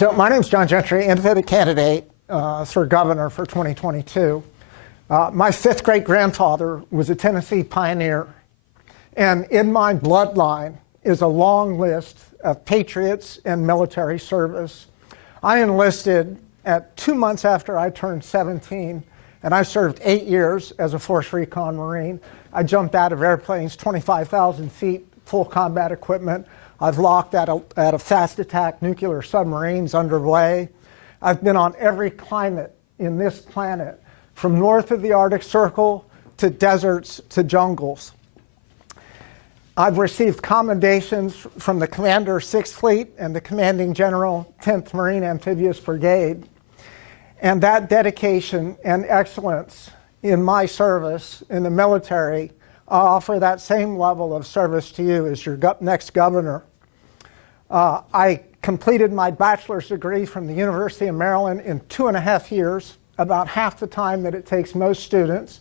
So my name is John Gentry, independent candidate for governor for 2022. My fifth great-grandfather was a Tennessee pioneer, and in my bloodline is a long list of patriots and military service. I enlisted at 2 months after I turned 17, and I served 8 years as a Force Recon Marine. I jumped out of airplanes 25,000 feet, full combat equipment. I've locked at a fast attack nuclear submarines underway. I've been on every climate in this planet, from north of the Arctic Circle to deserts to jungles. I've received commendations from the Commander 6th Fleet and the Commanding General 10th Marine Amphibious Brigade. And that dedication and excellence in my service in the military, I offer that same level of service to you as your next governor. I completed my bachelor's degree from the University of Maryland in 2.5 years, about half the time that it takes most students.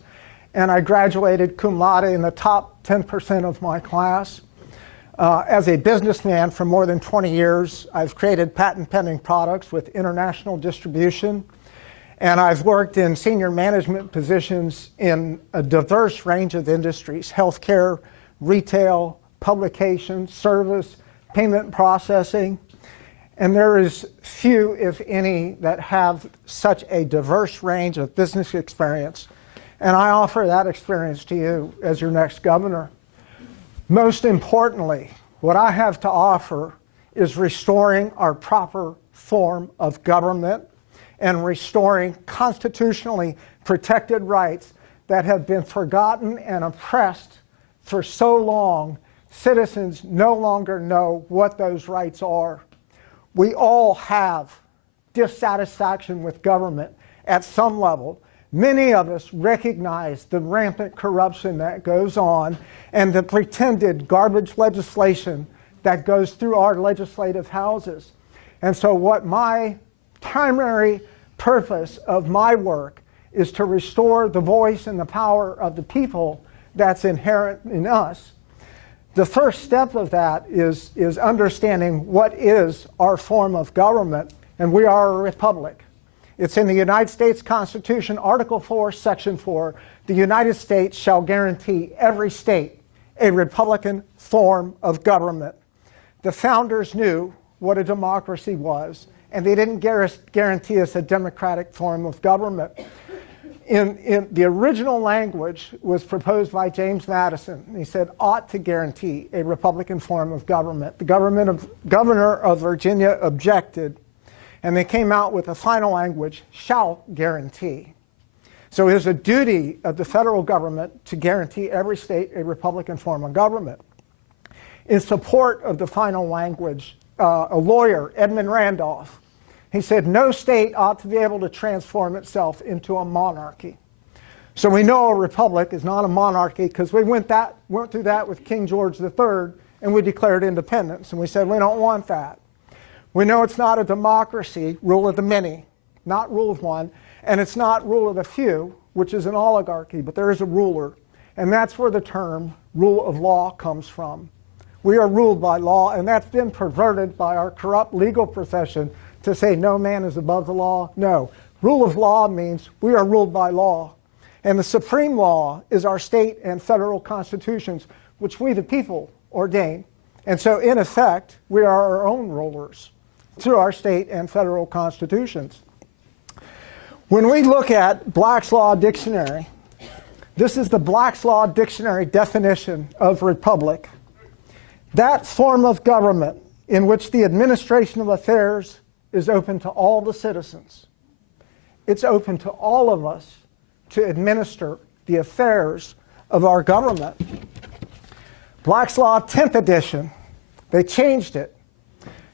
And I graduated cum laude in the top 10% of my class. As a businessman for more than 20 years, I've created patent-pending products with international distribution. And I've worked in senior management positions in a diverse range of industries: healthcare, retail, publications, service, payment processing. And there is few, if any, that have such a diverse range of business experience. And I offer that experience to you as your next governor. Most importantly, what I have to offer is restoring our proper form of government and restoring constitutionally protected rights that have been forgotten and oppressed for so long. Citizens no longer know what those rights are. We all have dissatisfaction with government at some level. Many of us recognize the rampant corruption that goes on and the pretended garbage legislation that goes through our legislative houses. And so what my primary purpose of my work is to restore the voice and the power of the people that's inherent in us. The first step of that is understanding what is our form of government, and we are a republic. It's in the United States Constitution, Article 4, Section 4. The United States shall guarantee every state a Republican form of government. The founders knew what a democracy was, and they didn't guarantee us a democratic form of government. In the original language was proposed by James Madison. He said, ought to guarantee a Republican form of government. The governor of Virginia objected, and they came out with a final language, shall guarantee. So it is a duty of the federal government to guarantee every state a Republican form of government. In support of the final language, a lawyer, Edmund Randolph, he said, no state ought to be able to transform itself into a monarchy. So we know a republic is not a monarchy because we went through that with King George III, and we declared independence. And we said, we don't want that. We know it's not a democracy, rule of the many, not rule of one. And it's not rule of the few, which is an oligarchy, but there is a ruler. And that's where the term rule of law comes from. We are ruled by law, and that's been perverted by our corrupt legal profession to say no man is above the law. No. Rule of law means we are ruled by law. And the supreme law is our state and federal constitutions, which we the people ordain. And so in effect, we are our own rulers through our state and federal constitutions. When we look at Black's Law Dictionary, this is the Black's Law Dictionary definition of republic. That form of government in which the administration of affairs is open to all the citizens. It's open to all of us to administer the affairs of our government. Black's Law 10th edition, they changed it.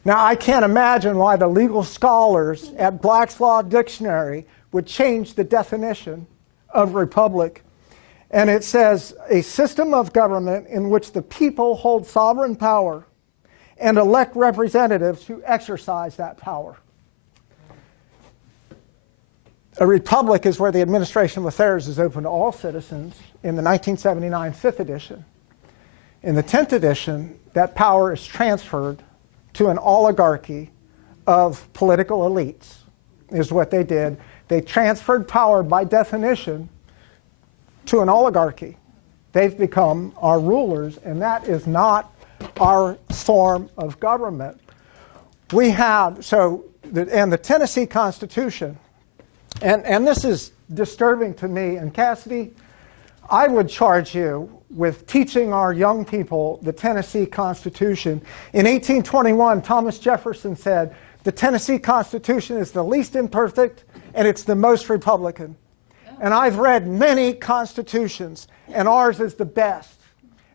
Now I can't imagine why the legal scholars at Black's Law Dictionary would change the definition of republic. And it says, a system of government in which the people hold sovereign power and elect representatives who exercise that power. A republic is where the administration of affairs is open to all citizens in the 1979 5th edition. In the 10th edition, that power is transferred to an oligarchy of political elites, is what they did. They transferred power by definition to an oligarchy. They've become our rulers, and that is not our form of government. We have, and the Tennessee Constitution, and this is disturbing to me, and Cassidy, I would charge you with teaching our young people the Tennessee Constitution. In 1821, Thomas Jefferson said, the Tennessee Constitution is the least imperfect and it's the most Republican. And I've read many constitutions, and ours is the best.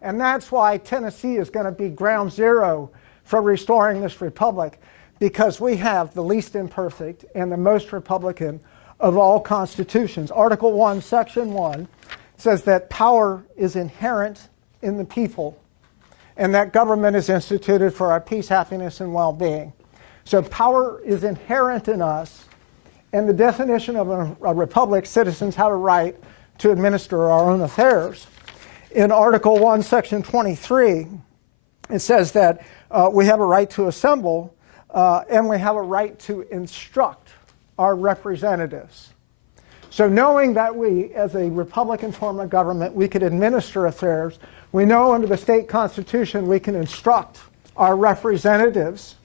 And that's why Tennessee is going to be ground zero for restoring this republic, because we have the least imperfect and the most Republican of all constitutions. Article 1, Section 1 says that power is inherent in the people and that government is instituted for our peace, happiness, and well-being. So power is inherent in us, and the definition of a republic, citizens have a right to administer our own affairs. In Article 1, Section 23, it says that we have a right to assemble and we have a right to instruct our representatives. So knowing that we, as a Republican form of government, we could administer affairs, we know under the state constitution we can instruct our representatives,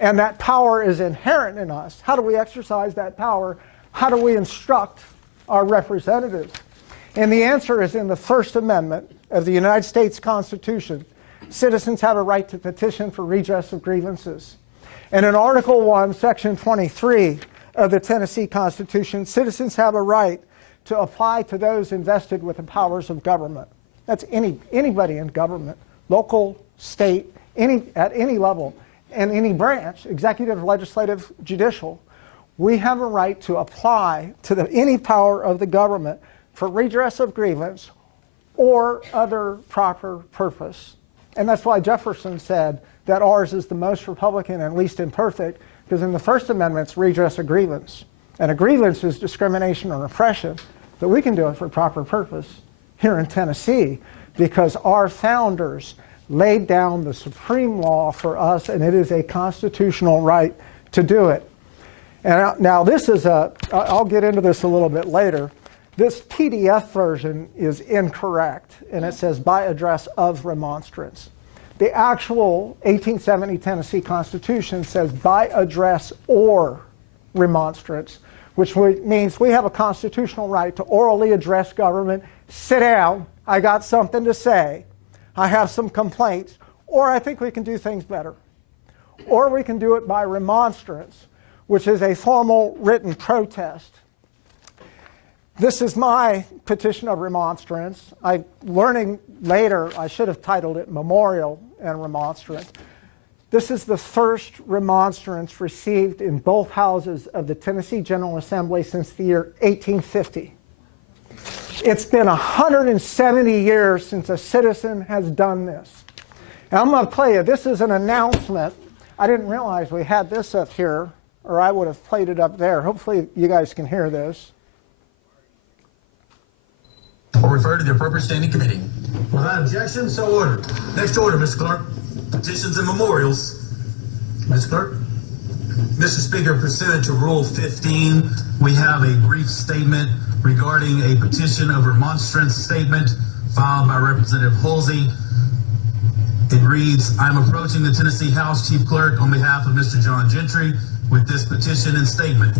and that power is inherent in us. How do we exercise that power? How do we instruct our representatives? And the answer is in the First Amendment of the United States Constitution. Citizens have a right to petition for redress of grievances. And in Article 1, Section 23 of the Tennessee Constitution, citizens have a right to apply to those invested with the powers of government. That's anybody in government, local, state, at any level, and any branch, executive, legislative, judicial. We have a right to apply to any power of the government for redress of grievance or other proper purpose. And that's why Jefferson said that ours is the most Republican and least imperfect, because in the First Amendment it's redress of grievance. And a grievance is discrimination or oppression, but we can do it for proper purpose here in Tennessee because our founders laid down the supreme law for us, and it is a constitutional right to do it. And now this is I'll get into this a little bit later. This PDF version is incorrect, and it says by address of remonstrance. The actual 1870 Tennessee Constitution says by address or remonstrance, which means we have a constitutional right to orally address government. Sit down, I got something to say. I have some complaints, or I think we can do things better. Or we can do it by remonstrance, which is a formal written protest. This is my petition of remonstrance. Learning later, I should have titled it Memorial and Remonstrance. This is the first remonstrance received in both houses of the Tennessee General Assembly since the year 1850. It's been 170 years since a citizen has done this. And I'm going to play you, this is an announcement. I didn't realize we had this up here, or I would have played it up there. Hopefully you guys can hear this. Or refer to the appropriate standing committee. Without objection, so ordered. Next order, Mr. Clerk. Petitions and memorials. Mr. Clerk. Mr. Speaker, pursuant to Rule 15, we have a brief statement regarding a petition of remonstrance statement filed by Representative Halsey. It reads, I'm approaching the Tennessee House Chief Clerk on behalf of Mr. John Gentry with this petition and statement.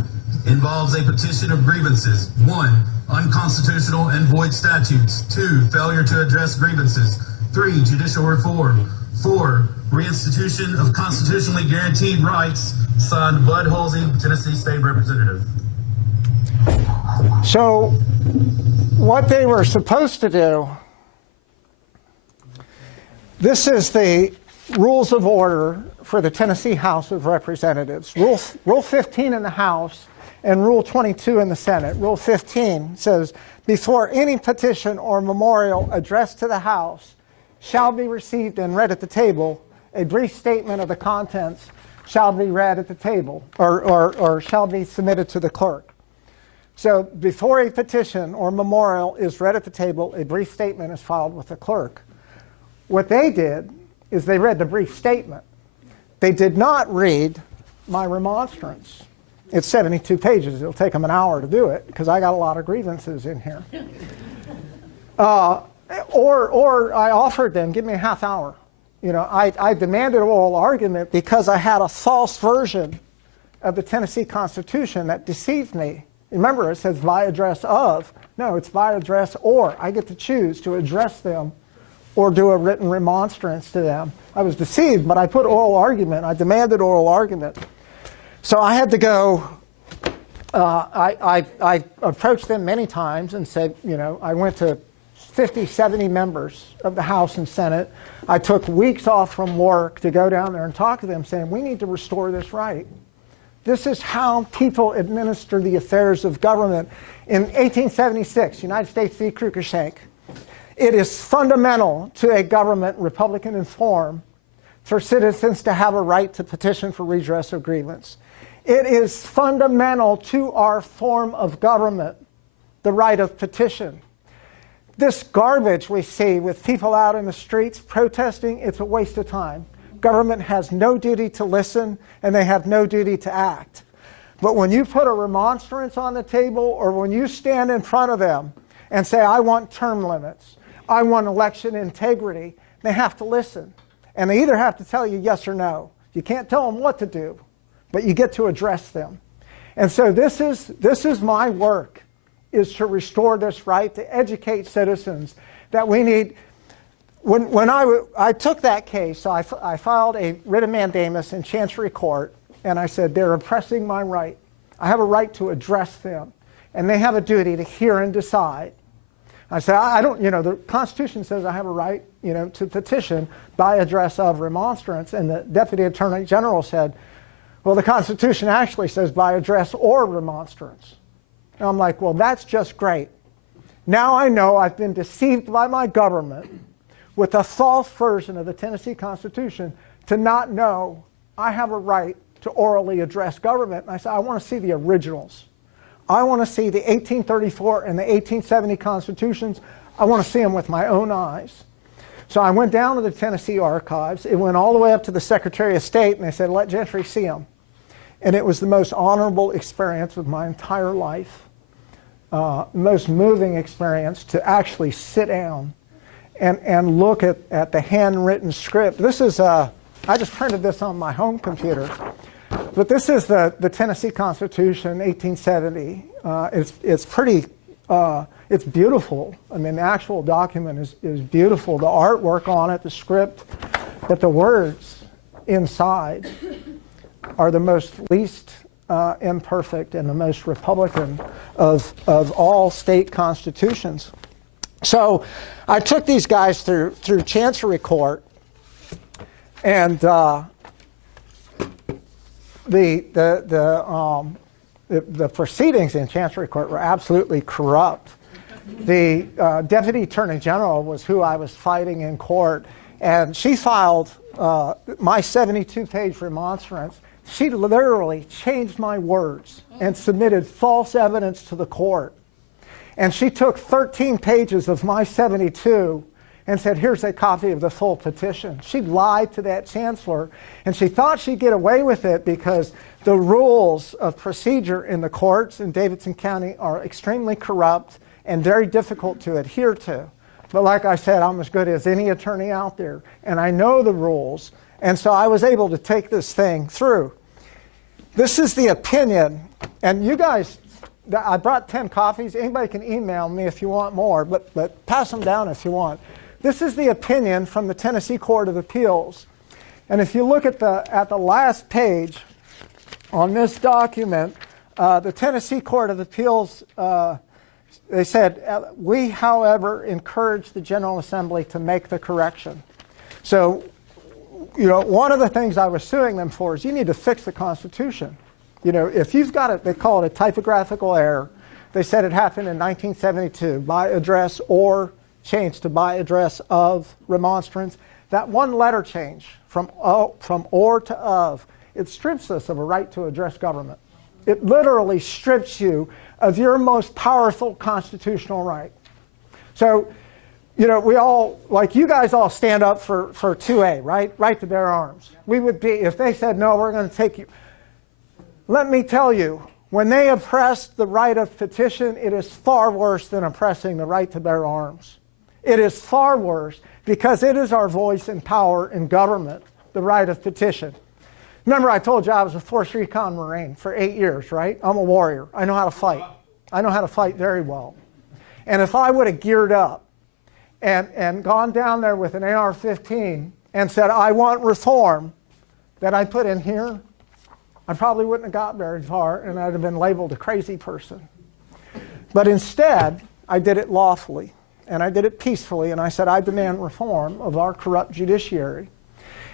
Involves a petition of grievances. 1, unconstitutional and void statutes. 2, failure to address grievances. 3, judicial reform. 4, reinstitution of constitutionally guaranteed rights. Signed, Bud Halsey, Tennessee State Representative. So what they were supposed to do, this is the rules of order for the Tennessee House of Representatives. Rule 15 in the House and Rule 22 in the Senate. Rule 15 says, before any petition or memorial addressed to the House shall be received and read at the table, a brief statement of the contents shall be read at the table, or shall be submitted to the clerk. So before a petition or memorial is read at the table, a brief statement is filed with the clerk. What they did is they read the brief statement. They did not read my remonstrance. It's 72 pages. It'll take them an hour to do it because I got a lot of grievances in here. Or I offered them, give me a half hour. You know, I demanded oral argument because I had a false version of the Tennessee Constitution that deceived me. Remember, it says by address of. No, it's by address or. I get to choose to address them or do a written remonstrance to them. I was deceived, but I put oral argument. I demanded oral argument. So I had to go. I approached them many times and said, you know, I went to 50, 70 members of the House and Senate. I took weeks off from work to go down there and talk to them, saying, we need to restore this right. This is how people administer the affairs of government. In 1876, United States v. Cruikshank, it is fundamental to a government, Republican in form, for citizens to have a right to petition for redress of grievance. It is fundamental to our form of government, the right of petition. This garbage we see with people out in the streets protesting, it's a waste of time. Government has no duty to listen, and they have no duty to act. But when you put a remonstrance on the table, or when you stand in front of them and say, I want term limits, I want election integrity, they have to listen. And they either have to tell you yes or no. You can't tell them what to do, but you get to address them. And so this is my work, is to restore this right, to educate citizens that we need. When I took that case, so I filed a writ of mandamus in Chancery Court, and I said, they're oppressing my right. I have a right to address them, and they have a duty to hear and decide. I said, I don't, you know, the Constitution says I have a right, you know, to petition by address of remonstrance, and the Deputy Attorney General said, well, the Constitution actually says by address or remonstrance. And I'm like, well, that's just great. Now I know I've been deceived by my government with a false version of the Tennessee Constitution to not know I have a right to orally address government. And I said, I want to see the originals. I want to see the 1834 and the 1870 Constitutions. I want to see them with my own eyes. So I went down to the Tennessee archives. It went all the way up to the Secretary of State, and they said, let Gentry see them. And it was the most honorable experience of my entire life. Most moving experience to actually sit down and look at the handwritten script. This is, I just printed this on my home computer, but this is the Tennessee Constitution, 1870. It's pretty, it's beautiful. I mean, the actual document is beautiful. The artwork on it, the script, but the words inside are the most least imperfect and the most Republican of all state constitutions. So I took these guys through Chancery Court, and the proceedings in Chancery Court were absolutely corrupt. The Deputy Attorney General was who I was fighting in court, and she filed my 72-page remonstrance. She literally changed my words and submitted false evidence to the court. And she took 13 pages of my 72 and said, here's a copy of the full petition. She lied to that chancellor, and she thought she'd get away with it because the rules of procedure in the courts in Davidson County are extremely corrupt and very difficult to adhere to. But like I said, I'm as good as any attorney out there, and I know the rules. And so I was able to take this thing through. This is the opinion, and you guys, I brought 10 copies. Anybody can email me if you want more, but pass them down if you want. This is the opinion from the Tennessee Court of Appeals. And if you look at the last page on this document, the Tennessee Court of Appeals, they said, we, however, encourage the General Assembly to make the correction. So, you know, one of the things I was suing them for is you need to fix the Constitution. You know, if you've got it, they call it a typographical error. They said it happened in 1972, by address or changed to by address of remonstrance. That one letter change from or to of, it strips us of a right to address government. It literally strips you of your most powerful constitutional right. So, you know, we all, like you guys all stand up for 2A, right? Right to bear arms. We would be, if they said, no, we're going to take you. Let me tell you, when they oppress the right of petition, it is far worse than oppressing the right to bear arms. It is far worse because it is our voice and power in government, the right of petition. Remember I told you I was a 4th Recon Marine for 8 years, right? I'm a warrior. I know how to fight. I know how to fight very well. And if I would have geared up and gone down there with an AR-15 and said, I want reform that I put in here, I probably wouldn't have got very far and I'd have been labeled a crazy person. But instead, I did it lawfully and I did it peacefully, and I said, I demand reform of our corrupt judiciary.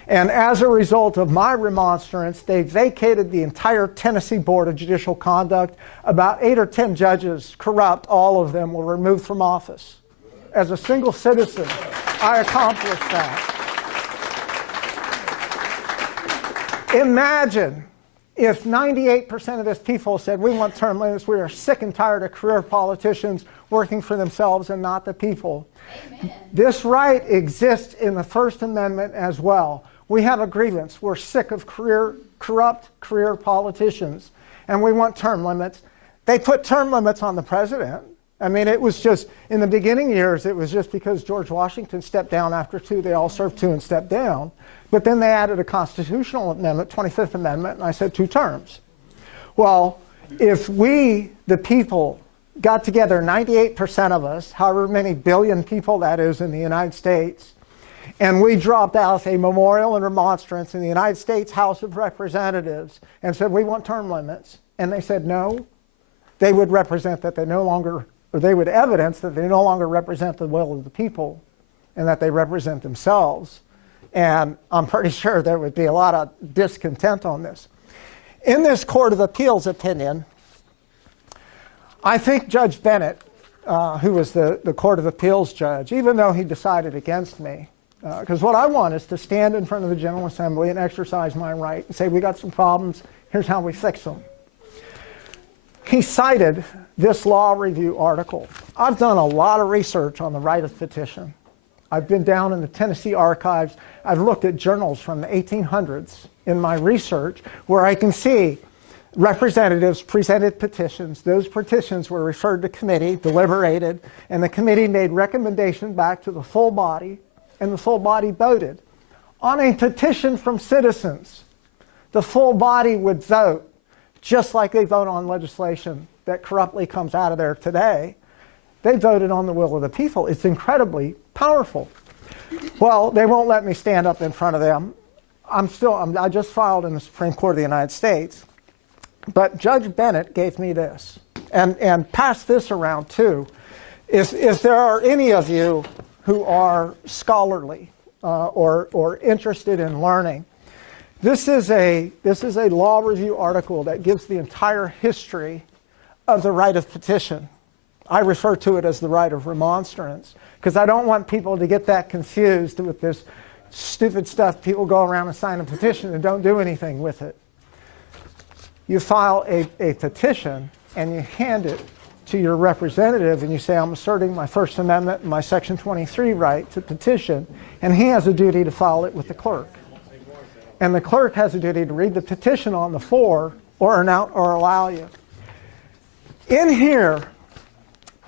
And as a result of my remonstrance, they vacated the entire Tennessee Board of Judicial Conduct. About 8 or 10 judges, corrupt, all of them, were removed from office. As a single citizen, I accomplished that. Imagine if 98% of this people said, we want term limits, we are sick and tired of career politicians working for themselves and not the people. Amen. This right exists in the First Amendment as well. We have a grievance. We're sick of corrupt career politicians, and we want term limits. They put term limits on the president. I mean, it was just, in the beginning years, it was just because George Washington stepped down after 2. They all served 2 and stepped down. But then they added a constitutional amendment, 25th Amendment, and I said 2 terms. Well, if we, the people, got together, 98% of us, however many billion people that is in the United States, and we dropped out a memorial and remonstrance in the United States House of Representatives and said, we want term limits, and they said no, they would represent that they no longer, or they would evidence that they no longer represent the will of the people and that they represent themselves. And I'm pretty sure there would be a lot of discontent on this. In this Court of Appeals opinion, I think Judge Bennett, who was the Court of Appeals judge, even though he decided against me, because what I want is to stand in front of the General Assembly and exercise my right and say, we got some problems, here's how we fix them. He cited this law review article. I've done a lot of research on the right of petition. I've been down in the Tennessee archives. I've looked at journals from the 1800s in my research where I can see representatives presented petitions. Those petitions were referred to committee, deliberated, and the committee made recommendations back to the full body, and the full body voted. On a petition from citizens, the full body would vote just like they vote on legislation that corruptly comes out of there today. They voted on the will of the people. It's incredibly powerful. Well, they won't let me stand up in front of them. I just filed in the Supreme Court of the United States. But Judge Bennett gave me this, and pass this around too. If there are any of you who are scholarly or interested in learning, this is a law review article that gives the entire history of the right of petition. I refer to it as the right of remonstrance because I don't want people to get that confused with this stupid stuff. People go around and sign a petition and don't do anything with it. You file a petition and you hand it to your representative and you say, I'm asserting my First Amendment and my Section 23 right to petition, and he has a duty to file it with the clerk. And the clerk has a duty to read the petition on the floor or allow you. In here,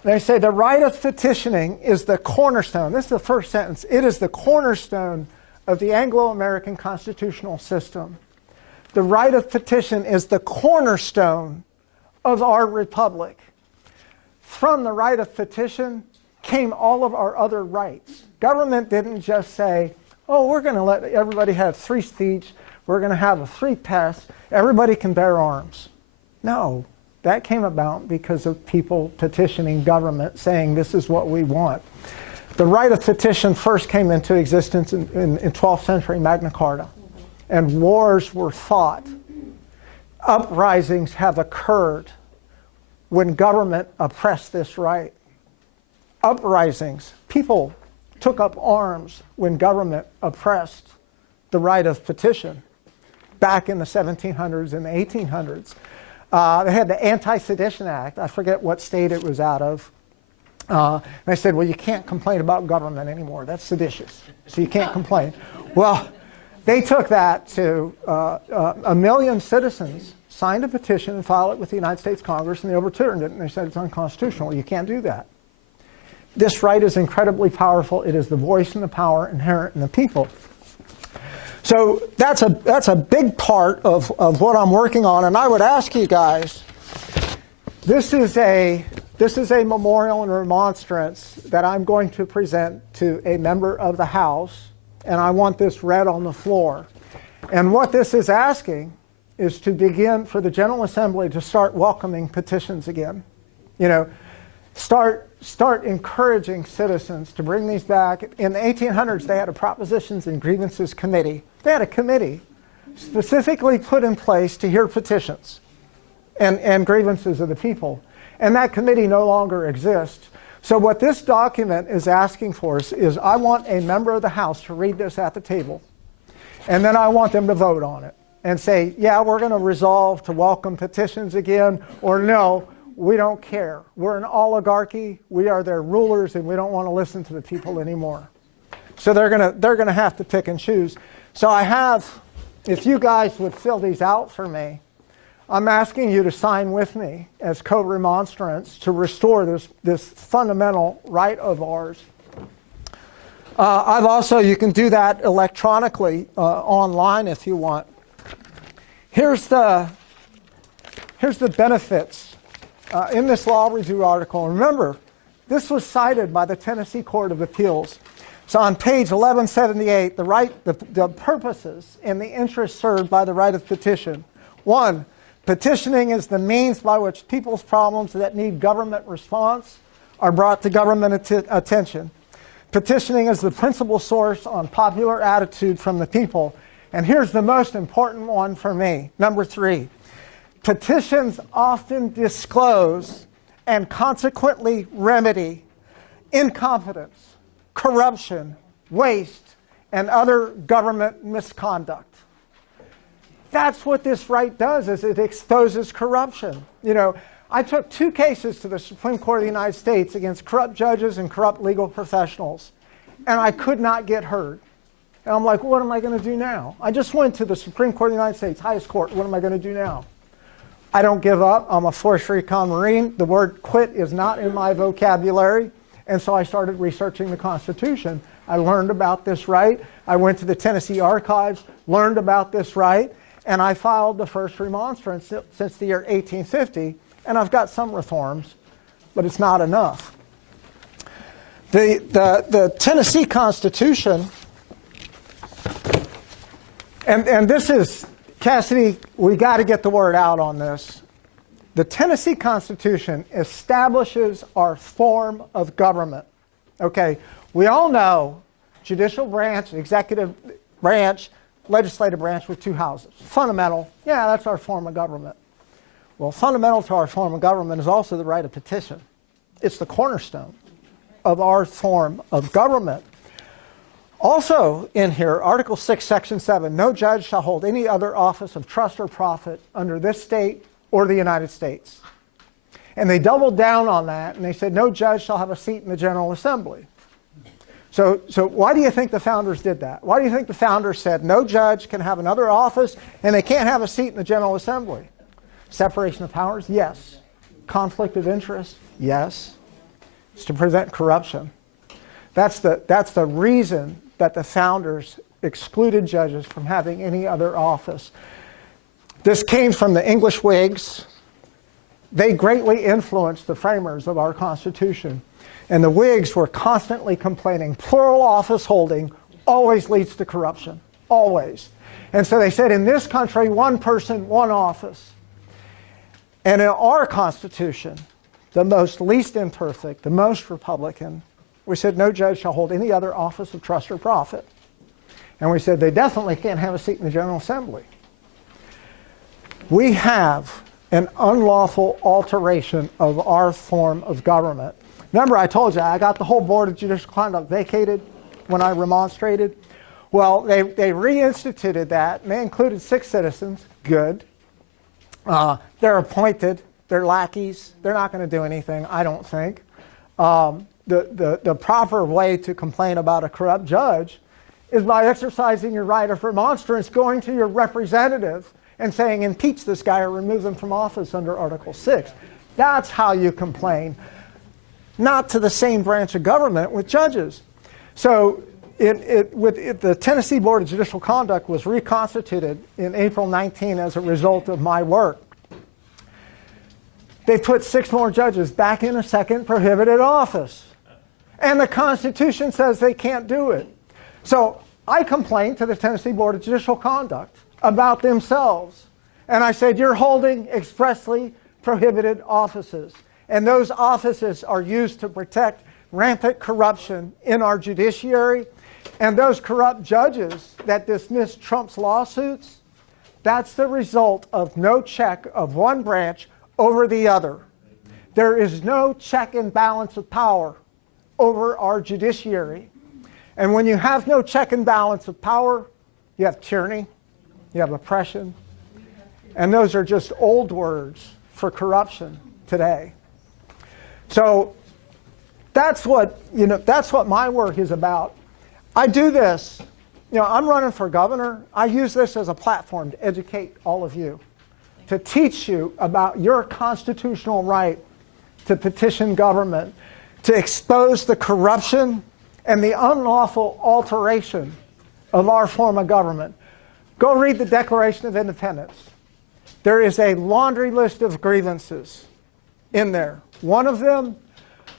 they say the right of petitioning is the cornerstone. This is the first sentence. It is the cornerstone of the Anglo-American constitutional system. The right of petition is the cornerstone of our republic. From the right of petition came all of our other rights. Government didn't just say, oh, we're going to let everybody have free speech, we're going to have a free press, everybody can bear arms. No. That came about because of people petitioning government saying this is what we want. The right of petition first came into existence in 12th century Magna Carta, and wars were fought. Uprisings have occurred when government oppressed this right. Uprisings, people took up arms when government oppressed the right of petition back in the 1700s and the 1800s. They had the Anti-Sedition Act. I forget what state it was out of. And they said, well, you can't complain about government anymore. That's seditious. So you can't complain. Well, they took that to 1 million citizens signed a petition and filed it with the United States Congress, and they overturned it, and they said it's unconstitutional. You can't do that. This right is incredibly powerful. It is the voice and the power inherent in the people. So that's a big part of what I'm working on, and I would ask you guys, this is a memorial and remonstrance that I'm going to present to a member of the House, and I want this read on the floor. And what this is asking is to begin for the General Assembly to start welcoming petitions again. You know, start encouraging citizens to bring these back. In the 1800s, they had a Propositions and Grievances Committee. They had a committee specifically put in place to hear petitions and grievances of the people. And that committee no longer exists. So what this document is asking for is I want a member of the House to read this at the table. And then I want them to vote on it and say, yeah, we're going to resolve to welcome petitions again, or no, we don't care. We're an oligarchy, we are their rulers, and we don't want to listen to the people anymore. So they're going to have to pick and choose. So I have, if you guys would fill these out for me, I'm asking you to sign with me as co-remonstrants to restore this fundamental right of ours. I've also, you can do that electronically online if you want. Here's the benefits in this law review article. Remember, this was cited by the Tennessee Court of Appeals. So on page 1178, the purposes and the interests served by the right of petition. 1, petitioning is the means by which people's problems that need government response are brought to government attention. Petitioning is the principal source on popular attitude from the people. And here's the most important one for me. Number 3, petitions often disclose and consequently remedy incompetence, corruption, waste, and other government misconduct. That's what this right does, is it exposes corruption. You know, I took 2 cases to the Supreme Court of the United States against corrupt judges and corrupt legal professionals, and I could not get heard. And I'm like, what am I going to do now? I just went to the Supreme Court of the United States, highest court. What am I going to do now? I don't give up. I'm a force recon Marine. The word quit is not in my vocabulary. And so I started researching the Constitution. I learned about this right. I went to the Tennessee archives, learned about this right, and I filed the first remonstrance since the year 1850. And I've got some reforms, but it's not enough. The Tennessee Constitution, and this is, Cassidy, we got to get the word out on this. The Tennessee Constitution establishes our form of government. Okay, we all know judicial branch, executive branch, legislative branch with 2 houses. Fundamental, yeah, that's our form of government. Well, fundamental to our form of government is also the right of petition. It's the cornerstone of our form of government. Also in here, Article 6, Section 7, no judge shall hold any other office of trust or profit under this state or the United States. And they doubled down on that, and they said no judge shall have a seat in the General Assembly. So why do you think the founders did that? Why do you think the founders said no judge can have another office and they can't have a seat in the General Assembly? Separation of powers? Yes. Conflict of interest? Yes. It's to prevent corruption. That's the reason that the founders excluded judges from having any other office. This came from the English Whigs. They greatly influenced the framers of our Constitution. And the Whigs were constantly complaining, plural office holding always leads to corruption, always. And so they said, in this country, 1 person, 1 office. And in our Constitution, the most least imperfect, the most Republican, we said no judge shall hold any other office of trust or profit. And we said they definitely can't have a seat in the General Assembly. We have an unlawful alteration of our form of government. Remember, I told you I got the whole Board of Judicial Conduct vacated when I remonstrated. Well, they reinstituted that, and they included 6 citizens. Good. They're appointed. They're lackeys. They're not going to do anything, I don't think. The proper way to complain about a corrupt judge is by exercising your right of remonstrance, going to your representative and saying impeach this guy or remove them from office under Article 6. That's how you complain, not to the same branch of government with judges. So the Tennessee Board of Judicial Conduct was reconstituted in April 19 as a result of my work. They put 6 more judges back in a second prohibited office. And the Constitution says they can't do it. So I complained to the Tennessee Board of Judicial Conduct about themselves. And I said, you're holding expressly prohibited offices. And those offices are used to protect rampant corruption in our judiciary. And those corrupt judges that dismiss Trump's lawsuits, that's the result of no check of one branch over the other. There is no check and balance of power over our judiciary. And when you have no check and balance of power, you have tyranny, you have oppression, and those are just old words for corruption today. So that's what my work is about. I do this, I'm running for governor. I use this as a platform to educate all of you, to teach you about your constitutional right to petition government, to expose the corruption and the unlawful alteration of our form of government. Go read the Declaration of Independence. There is a laundry list of grievances in there. One of them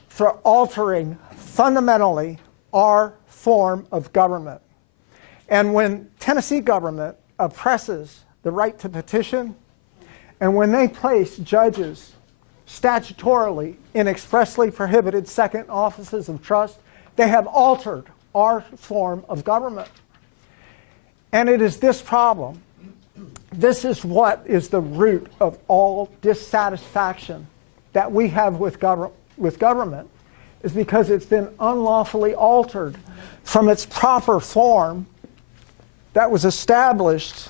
for altering fundamentally our form of government. And when Tennessee government oppresses the right to petition, and when they place judges statutorily in expressly prohibited second offices of trust, they have altered our form of government. And it is this problem. This is what is the root of all dissatisfaction that we have with government, is because it's been unlawfully altered from its proper form that was established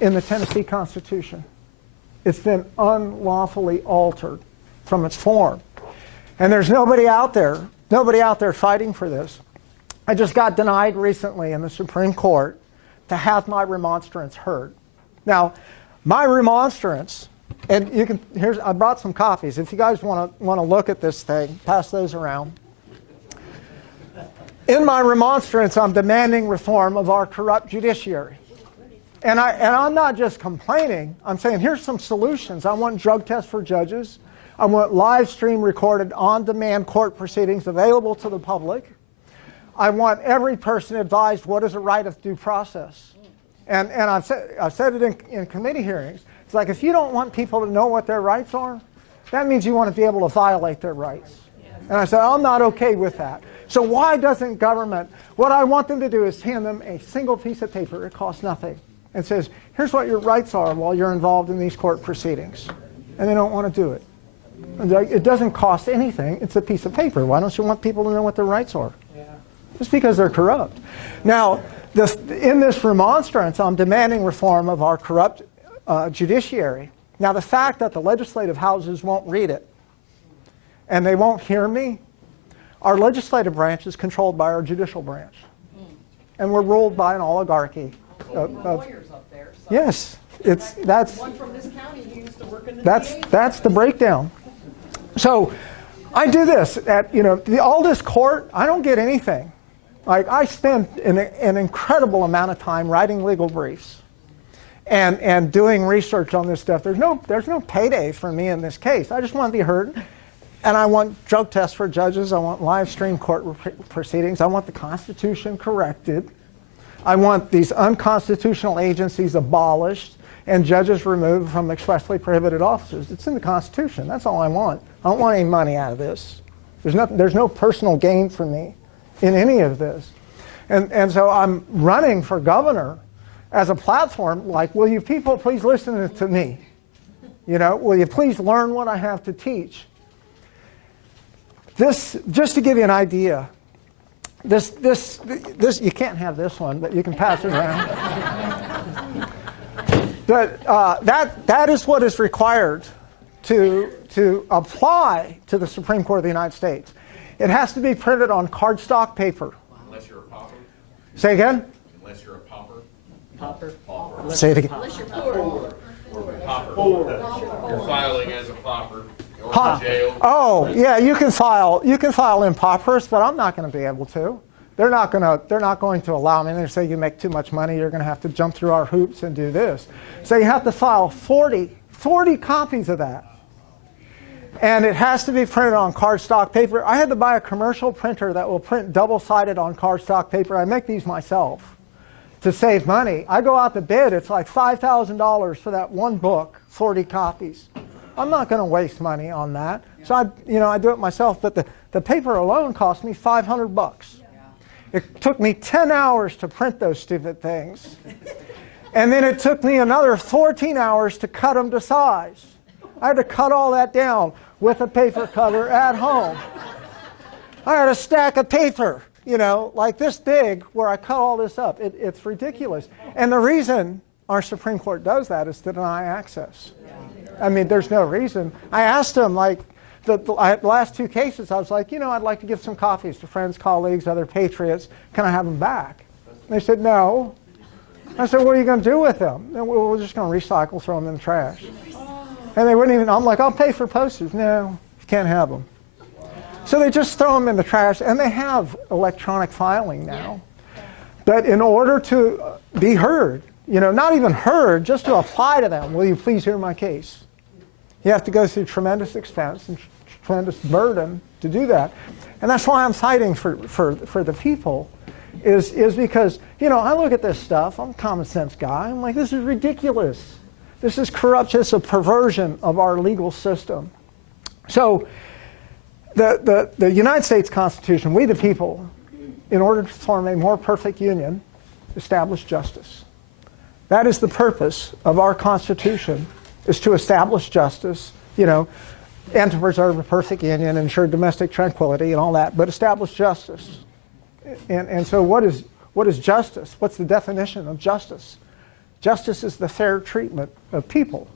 in the Tennessee Constitution. It's been unlawfully altered from its form. And there's nobody out there fighting for this. I just got denied recently in the Supreme Court to have my remonstrance heard. Now, my remonstrance, and I brought some copies. If you guys want to look at this thing, pass those around. In my remonstrance, I'm demanding reform of our corrupt judiciary. And I'm not just complaining. I'm saying, here's some solutions. I want drug tests for judges. I want live stream recorded on-demand court proceedings available to the public. I want every person advised what is a right of due process. And I've said it in committee hearings. It's like, if you don't want people to know what their rights are, that means you want to be able to violate their rights. And I said, I'm not okay with that. So why doesn't government, what I want them to do is hand them a single piece of paper, it costs nothing, and says, here's what your rights are while you're involved in these court proceedings. And they don't want to do it. It doesn't cost anything. It's a piece of paper. Why don't you want people to know what their rights are? Yeah. Just because they're corrupt. Now, in this remonstrance, I'm demanding reform of our corrupt judiciary. Now, the fact that the legislative houses won't read it and they won't hear me, our legislative branch is controlled by our judicial branch. And we're ruled by an oligarchy. Lawyers up there. So yes, that's one from this county who used to work in the that's the breakdown. So I do this at the Aldous Court. I don't get anything. Like, I spend an incredible amount of time writing legal briefs and doing research on this stuff. There's no payday for me in this case. I just want to be heard, and I want drug tests for judges. I want live stream court proceedings. I want the Constitution corrected. I want these unconstitutional agencies abolished and judges removed from expressly prohibited offices. It's in the Constitution. That's all I want. I don't want any money out of this. There's no personal gain for me in any of this. And so I'm running for governor as a platform, like, will you people please listen to me? Will you please learn what I have to teach? This, just to give you an idea, this you can't have this one, but you can pass it around. But that is what is required to apply to the Supreme Court of the United States. It has to be printed on cardstock paper. Unless you're a pauper. Say again? Unless you're a pauper. Pauper? Say it again. Unless you're poor. You're filing as a pauper. You're Pa- in jail. Oh, yeah, you can file in paupers, but I'm not going to be able to. They're not going to allow me. They say you make too much money, you're going to have to jump through our hoops and do this. So you have to file 40 copies of that. And it has to be printed on cardstock paper. I had to buy a commercial printer that will print double-sided on cardstock paper. I make these myself to save money. I go out to bid, it's like $5,000 for that one book, 40 copies. I'm not going to waste money on that. So I do it myself, but the paper alone cost me $500. It took me 10 hours to print those stupid things. And then it took me another 14 hours to cut them to size. I had to cut all that down with a paper cutter at home. I had a stack of paper, like this big, where I cut all this up. It's ridiculous. And the reason our Supreme Court does that is to deny access. I mean, there's no reason. I asked them, like, the last two cases, I was like, I'd like to give some copies to friends, colleagues, other patriots. Can I have them back? And they said, no. I said, what are you going to do with them? And we're just going to recycle, throw them in the trash. And they wouldn't even, I'm like, I'll pay for postage. No, you can't have them. So they just throw them in the trash, and they have electronic filing now. But in order to be heard, not even heard, just to apply to them, will you please hear my case? You have to go through tremendous expense and tremendous burden to do that. And that's why I'm fighting for the people, is because, I look at this stuff, I'm a common sense guy, I'm like, this is ridiculous. This is corruption, it's a perversion of our legal system. So the United States Constitution, we the people, in order to form a more perfect union, establish justice. That is the purpose of our Constitution, is to establish justice, and to preserve a perfect union, ensure domestic tranquility and all that, but establish justice. And so what is justice? What's the definition of justice? Justice is the fair treatment of people.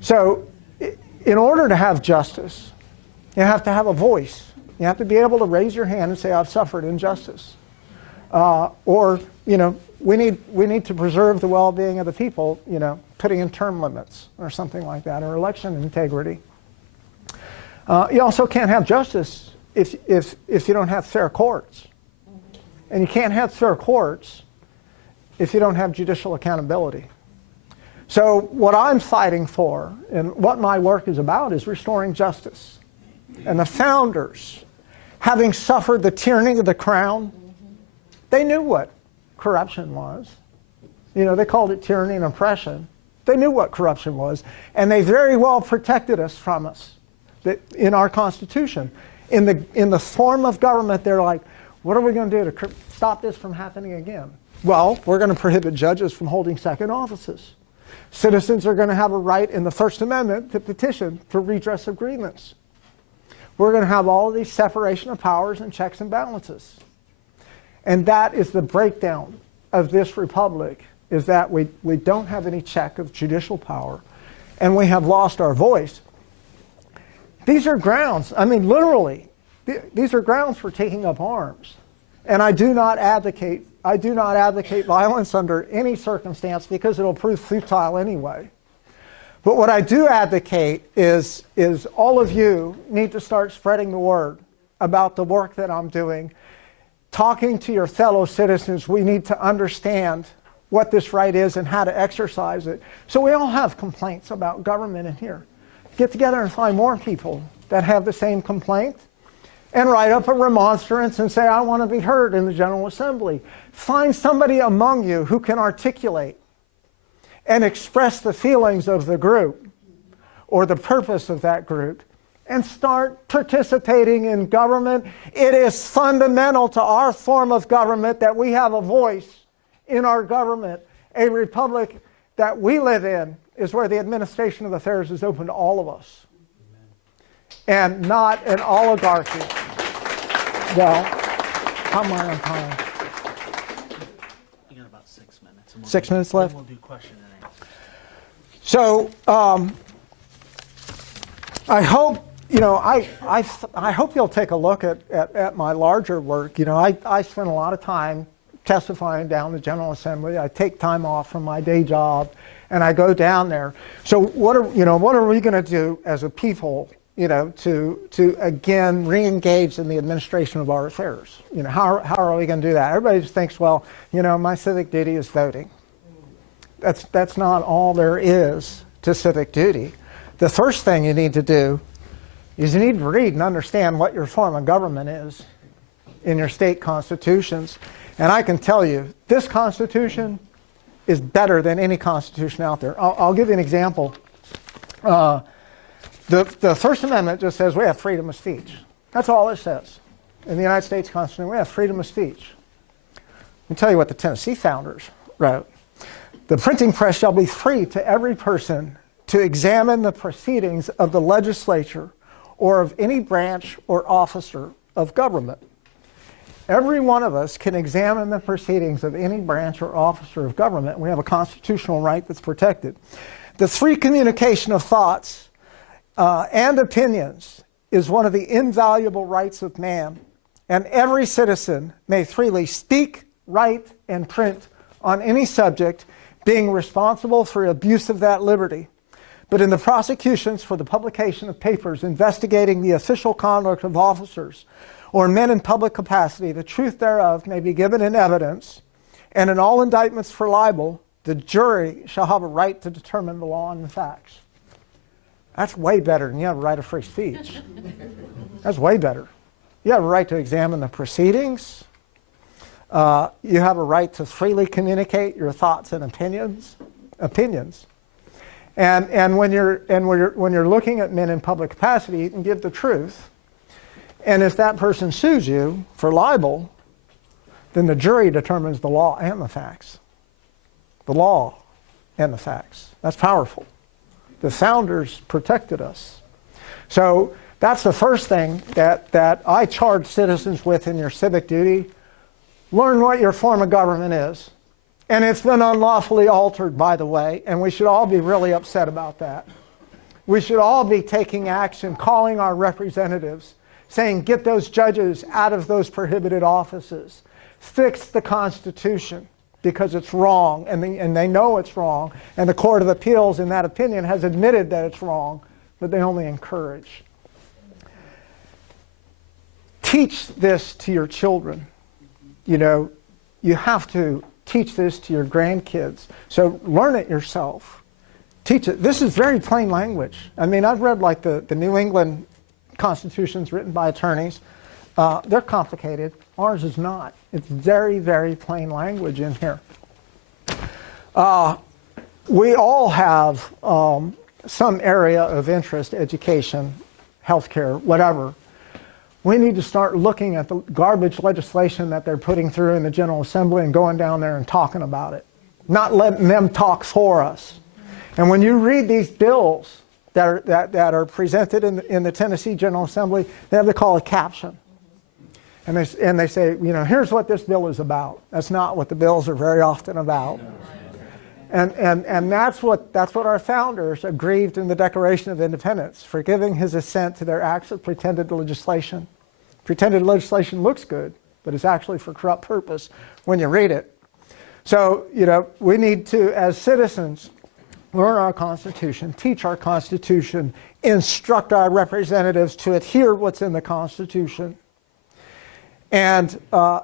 So in order to have justice, you have to have a voice. You have to be able to raise your hand and say, I've suffered injustice. Or, we need to preserve the well-being of the people, putting in term limits or something like that, or election integrity. You also can't have justice if you don't have fair courts. And you can't have fair courts if you don't have judicial accountability. So what I'm fighting for, and what my work is about, is restoring justice. And the founders, having suffered the tyranny of the crown, they knew what corruption was. They called it tyranny and oppression. They knew what corruption was, and they very well protected us from us in our Constitution. In the form of government, they're like, what are we going to do to stop this from happening again? Well, we're going to prohibit judges from holding second offices. Citizens are going to have a right in the First Amendment to petition for redress of grievance. We're going to have all of these separation of powers and checks and balances. And that is the breakdown of this republic, is that we don't have any check of judicial power, and we have lost our voice. These are grounds, literally, these are grounds for taking up arms. And I do not advocate violence under any circumstance, because it'll prove futile anyway. But what I do advocate is all of you need to start spreading the word about the work that I'm doing. Talking to your fellow citizens, we need to understand what this right is and how to exercise it. So we all have complaints about government in here. Get together and find more people that have the same complaint, and write up a remonstrance and say, I want to be heard in the General Assembly. Find somebody among you who can articulate and express the feelings of the group or the purpose of that group, and start participating in government. It is fundamental to our form of government that we have a voice in our government. A republic that we live in is where the administration of affairs is open to all of us, and not an oligarchy. Well, how am I on time? You got about 6 minutes. 6 minutes left? We'll do question and answer. So I hope, I hope you'll take a look at my larger work. I spent a lot of time testifying down the General Assembly. I take time off from my day job, and I go down there. So what are we going to do as a people, to again re-engage in the administration of our affairs? How are we going to do that? Everybody just thinks, well, my civic duty is voting. That's not all there is to civic duty. The first thing you need to do is you need to read and understand what your form of government is in your state constitutions. And I can tell you, this Constitution is better than any Constitution out there. I'll give you an example. The First Amendment just says we have freedom of speech. That's all it says. In the United States Constitution, we have freedom of speech. Let me tell you what the Tennessee founders wrote. The printing press shall be free to every person to examine the proceedings of the legislature or of any branch or officer of government. Every one of us can examine the proceedings of any branch or officer of government. We have a constitutional right that's protected. The free communication of thoughts and opinions is one of the invaluable rights of man, and every citizen may freely speak, write, and print on any subject, being responsible for abuse of that liberty. But in the prosecutions for the publication of papers investigating the official conduct of officers or men in public capacity, the truth thereof may be given in evidence, and in all indictments for libel, the jury shall have a right to determine the law and the facts. That's way better than you have a right of free speech. That's way better. You have a right to examine the proceedings. You have a right to freely communicate your thoughts and opinions. And when you're looking at men in public capacity, you can give the truth. And if that person sues you for libel, then the jury determines the law and the facts. The law and the facts. That's powerful. The founders protected us. So that's the first thing that I charge citizens with in your civic duty. Learn what your form of government is. And it's been unlawfully altered, by the way, and we should all be really upset about that. We should all be taking action, calling our representatives, saying, get those judges out of those prohibited offices. Fix the Constitution because it's wrong, and they know it's wrong. And the Court of Appeals, in that opinion, has admitted that it's wrong, but they only encourage. Teach this to your children. You have to teach this to your grandkids. So learn it yourself. Teach it. This is very plain language. I mean, I've read like the New England constitutions written by attorneys. They're complicated. Ours is not. It's very, very plain language in here. We all have some area of interest, education, healthcare, whatever. We need to start looking at the garbage legislation that they're putting through in the General Assembly and going down there and talking about it, not letting them talk for us. And when you read these bills that are presented in the Tennessee General Assembly, they have to call a caption. And they say, here's what this bill is about. That's not what the bills are very often about. And that's what our founders aggrieved in the Declaration of Independence, for giving his assent to their acts of pretended legislation. Pretended legislation looks good, but it's actually for corrupt purpose when you read it. So, we need to, as citizens, learn our Constitution, teach our Constitution, instruct our representatives to adhere what's in the Constitution. And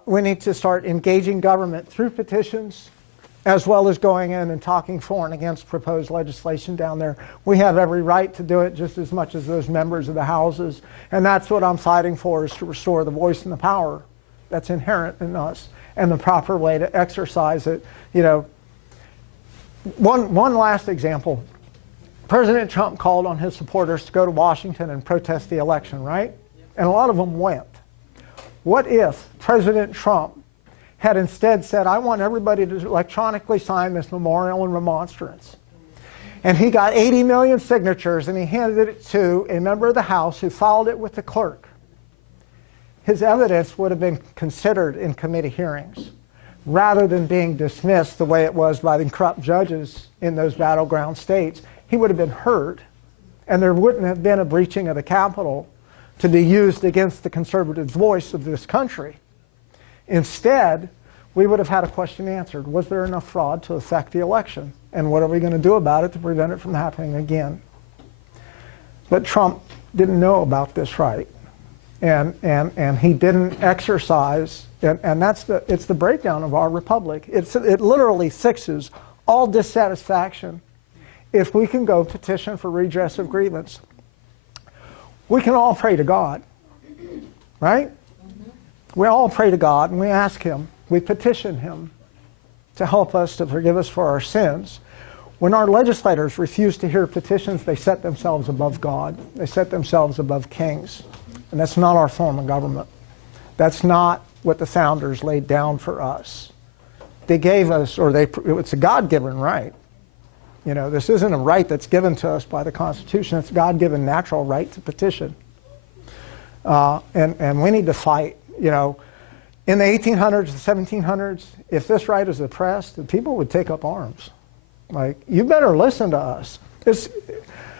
we need to start engaging government through petitions, as well as going in and talking for and against proposed legislation down there. We have every right to do it just as much as those members of the houses. And that's what I'm fighting for, is to restore the voice and the power that's inherent in us and the proper way to exercise it. One last example. President Trump called on his supporters to go to Washington and protest the election, right? And a lot of them went. What if President Trump had instead said, I want everybody to electronically sign this memorial and remonstrance? And he got 80 million signatures, and he handed it to a member of the House who filed it with the clerk. His evidence would have been considered in committee hearings, rather than being dismissed the way it was by the corrupt judges in those battleground states. He would have been heard, and there wouldn't have been a breaching of the Capitol to be used against the conservative voice of this country. Instead, we would have had a question answered. Was there enough fraud to affect the election? And what are we going to do about it to prevent it from happening again? But Trump didn't know about this right. And he didn't exercise, and it's the breakdown of our republic. It literally fixes all dissatisfaction if we can go petition for redress of grievance. We can all pray to God, right? We all pray to God and we ask him, we petition him to help us, to forgive us for our sins. When our legislators refuse to hear petitions, they set themselves above God. They set themselves above kings. And that's not our form of government. That's not what the founders laid down for us. They gave us, it's a God-given right. You know, this isn't a right that's given to us by the Constitution. It's a God-given natural right to petition. And we need to fight. You know, in the 1800s, the 1700s, if this right is oppressed, the people would take up arms. Like, you better listen to us. It's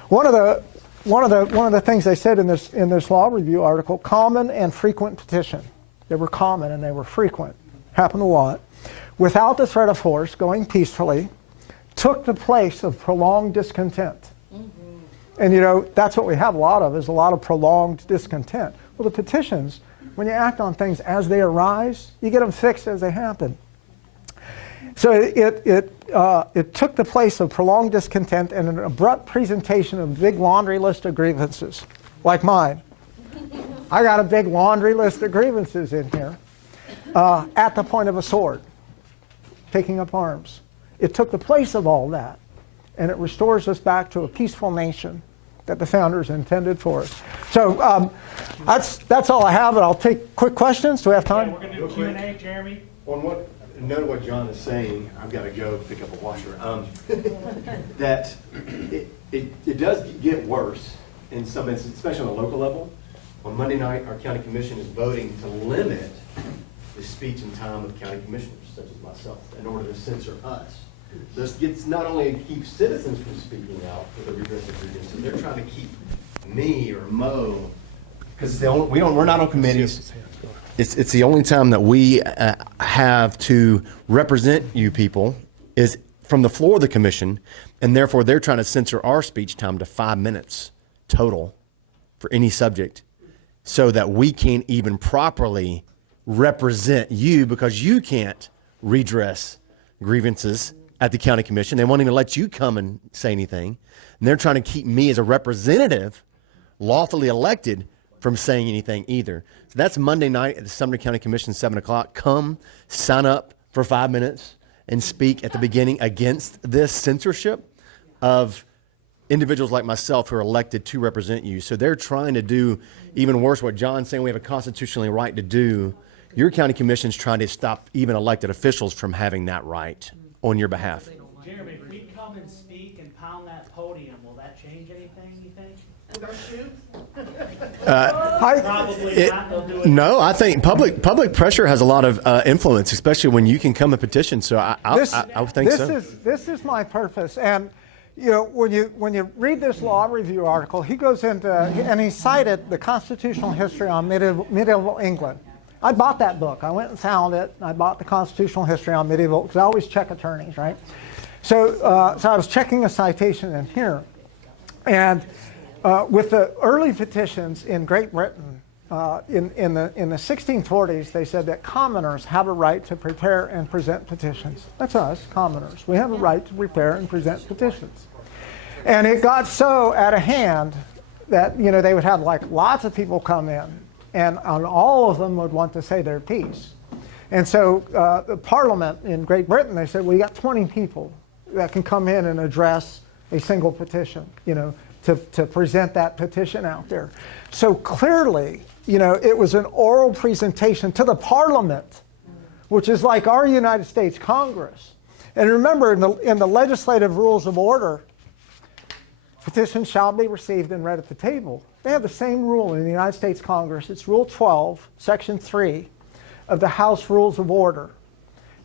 one of the things they said in this law review article, common and frequent petition. They were common and they were frequent. Happened a lot. Without the threat of force, going peacefully, took the place of prolonged discontent. And you know, that's what we have a lot of, is a lot of prolonged discontent. Well, the petitions, when you act on things as they arise, you get them fixed as they happen. So it took the place of prolonged discontent and an abrupt presentation of a big laundry list of grievances, like mine. I got a big laundry list of grievances in here, at the point of a sword, taking up arms. It took the place of all that, and it restores us back to a peaceful nation that the founders intended for us. So that's all I have, and I'll take quick questions. Do we have time? Yeah, we're going to do Q&A, Jeremy. Note what John is saying. I've got to go pick up a washer. That it does get worse in some instances, especially on the local level. On Monday night, our county commission is voting to limit the speech and time of county commissioners, such as myself, in order to censor us. This gets not only to keep citizens from speaking out for the redress of grievances, they're trying to keep me or Mo, because we're not on committees. It's the only time that we have to represent you people is from the floor of the commission, and therefore they're trying to censor our speech time to 5 minutes total for any subject, so that we can't even properly represent you, because you can't redress grievances at the county commission. They won't even let you come and say anything. And they're trying to keep me as a representative, lawfully elected, from saying anything either. So that's Monday night at the Sumner County Commission, 7 o'clock. Come, sign up for 5 minutes and speak at the beginning against this censorship of individuals like myself who are elected to represent you. So they're trying to do even worse what John's saying we have a constitutionally right to do. Your county commission's trying to stop even elected officials from having that right on your behalf. Jeremy, if we come and speak and pound that podium, will that change anything, you think? With our shoes? Probably not. They'll do it. No, I think public pressure has a lot of influence, especially when you can come and petition. So I would think so. This is my purpose. And you know, when you read this law review article, he goes into, and he cited the constitutional history on medieval England. I bought that book. I went and found it. I bought the constitutional history on medieval, because I always check attorneys, right? So I was checking a citation in here. And with the early petitions in Great Britain, in the 1640s, they said that commoners have a right to prepare and present petitions. That's us, commoners. We have a right to prepare and present petitions. And it got so out of hand that, you know, they would have like lots of people come in, and all of them would want to say their piece. And so the Parliament in Great Britain, they said, well, you got 20 people that can come in and address a single petition, you know, to present that petition out there. So clearly, you know, it was an oral presentation to the Parliament, which is like our United States Congress. And remember, in the legislative rules of order, petitions shall be received and read at the table. They have the same rule in the United States Congress. It's Rule 12, Section 3 of the House Rules of Order.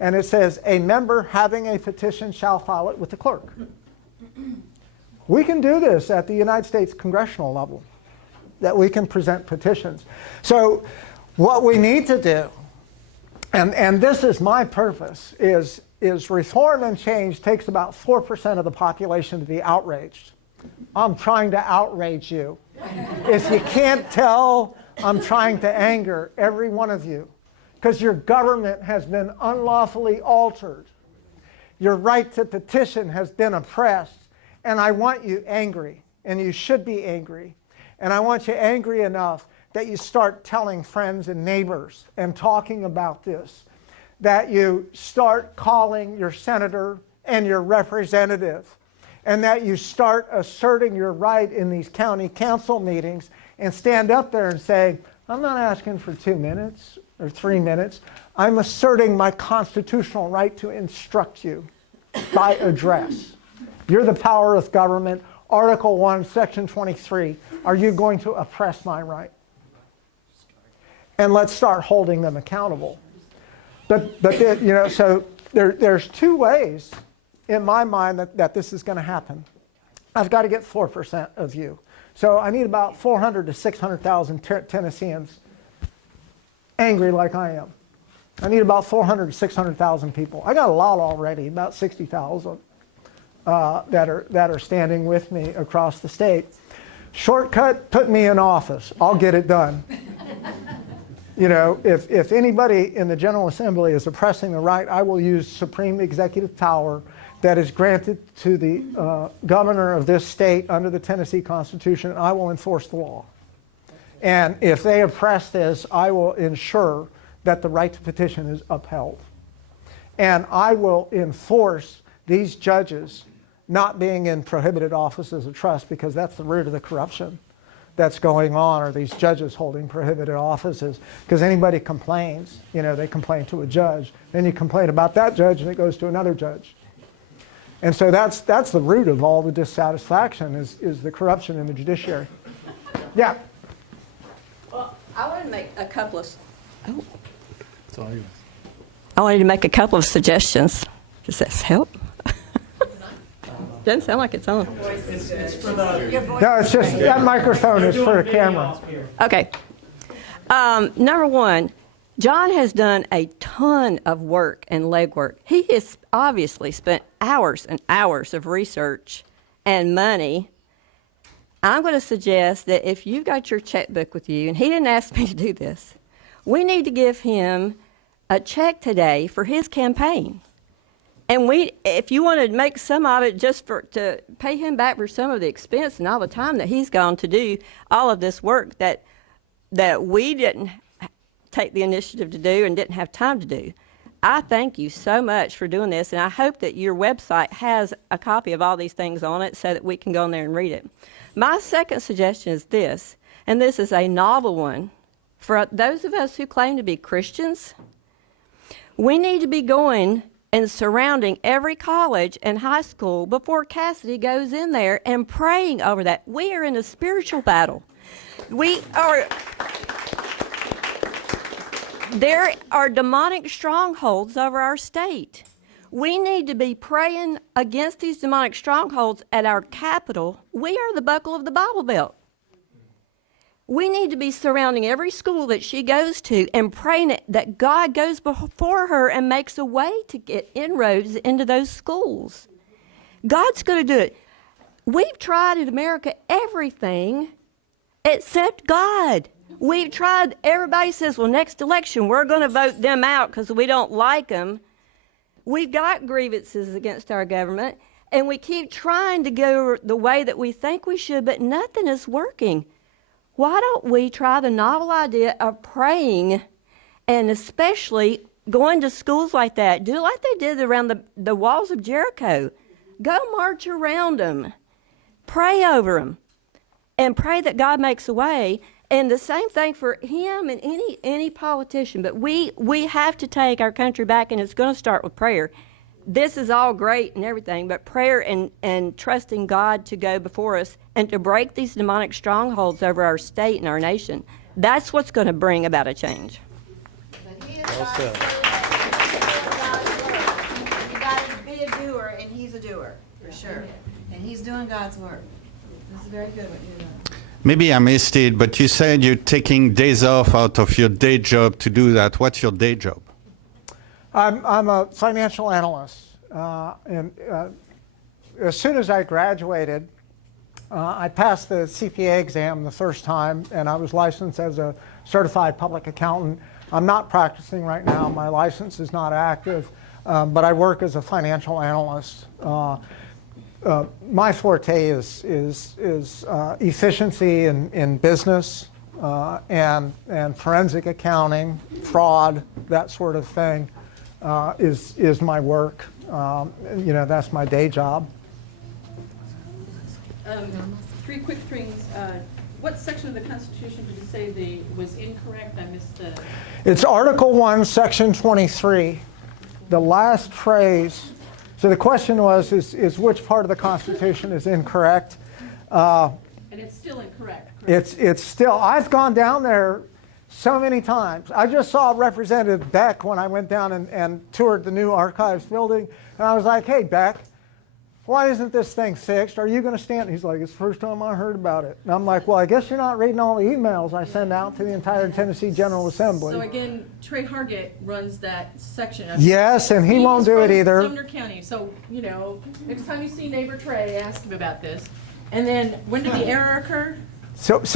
And it says, a member having a petition shall file it with the clerk. We can do this at the United States congressional level, that we can present petitions. So what we need to do and this is my purpose, is reform and change takes about 4% of the population to be outraged. I'm trying to outrage you. If you can't tell, I'm trying to anger every one of you, because your government has been unlawfully altered. Your right to petition has been oppressed, and I want you angry, and you should be angry. And I want you angry enough that you start telling friends and neighbors and talking about this, that you start calling your senator and your representative, and that you start asserting your right in these county council meetings and stand up there and say, I'm not asking for 2 minutes or 3 minutes. I'm asserting my constitutional right to instruct you by address. You're the powerless government. Article 1, Section 23. Are you going to oppress my right? And let's start holding them accountable. But so there's 2 ways in my mind that this is going to happen. I've got to get 4% of you. So I need about 400 to 600,000 Tennesseans angry like I am. I need about 400 to 600,000 people. I got a lot already, about 60,000 that are standing with me across the state. Shortcut, put me in office. I'll get it done. You know, if anybody in the General Assembly is oppressing the right, I will use supreme executive power that is granted to the governor of this state under the Tennessee Constitution, and I will enforce the law. And if they oppress this, I will ensure that the right to petition is upheld. And I will enforce these judges not being in prohibited offices of trust, because that's the root of the corruption that's going on, are these judges holding prohibited offices. Because anybody complains, you know, they complain to a judge, then you complain about that judge and it goes to another judge. And so that's the root of all the dissatisfaction is the corruption in the judiciary. Yeah. Well, I wanted to make a couple of I wanted to make a couple of suggestions. Does that help? Doesn't sound like it's on. It's for the. No, it's just, that microphone is for the camera. Okay. Number one, John has done a ton of work and legwork. He has obviously spent hours and hours of research and money. I'm going to suggest that if you've got your checkbook with you, and he didn't ask me to do this, we need to give him a check today for his campaign. And if you want to make some of it just to pay him back for some of the expense and all the time that he's gone to do all of this work that we didn't take the initiative to do and didn't have time to do. I thank you so much for doing this, and I hope that your website has a copy of all these things on it so that we can go in there and read it. My second suggestion is this, and this is a novel one. For those of us who claim to be Christians, we need to be going and surrounding every college and high school before Cassidy goes in there and praying over that. We are in a spiritual battle. There are demonic strongholds over our state. We need to be praying against these demonic strongholds at our capital. We are the buckle of the Bible Belt. We need to be surrounding every school that she goes to and praying that God goes before her and makes a way to get inroads into those schools. God's going to do it. We've tried in America everything except God. We've tried, everybody says, well, next election, we're going to vote them out because we don't like them. We've got grievances against our government, and we keep trying to go the way that we think we should, but nothing is working. Why don't we try the novel idea of praying, and especially going to schools like that? Do like they did around the walls of Jericho. Go march around them. Pray over them. And pray that God makes a way. And the same thing for him and any politician. But we have to take our country back, and it's going to start with prayer. This is all great and everything, but prayer and trusting God to go before us and to break these demonic strongholds over our state and our nation, that's what's going to bring about a change. But he is God's word. You got to be a doer, and he's a doer, for sure. And he's doing God's work. This is very good what you're doing. Maybe I missed it, but you said you're taking days off out of your day job to do that. What's your day job? I'm a financial analyst. As soon as I graduated, I passed the CPA exam the first time, and I was licensed as a certified public accountant. I'm not practicing right now. My license is not active, but I work as a financial analyst. My forte is efficiency in business and forensic accounting, fraud, that sort of thing is my work. That's my day job. Three quick things. What section of the Constitution did you say was incorrect? I missed the... It's Article 1, Section 23. The last phrase. So the question was, is which part of the Constitution is incorrect? And it's still incorrect, correct? It's still, I've gone down there so many times. I just saw Representative Beck when I went down and toured the new archives building. And I was like, hey, Beck, why isn't this thing fixed? Are you going to stand? He's like, it's the first time I heard about it. And I'm like, well, I guess you're not reading all the emails I send out to the entire Tennessee General Assembly. So again, Trey Hargett runs that section. Yes, and he won't do it either. Sumner County. So, next time you see neighbor Trey, ask him about this. And then, when did the error occur? Say it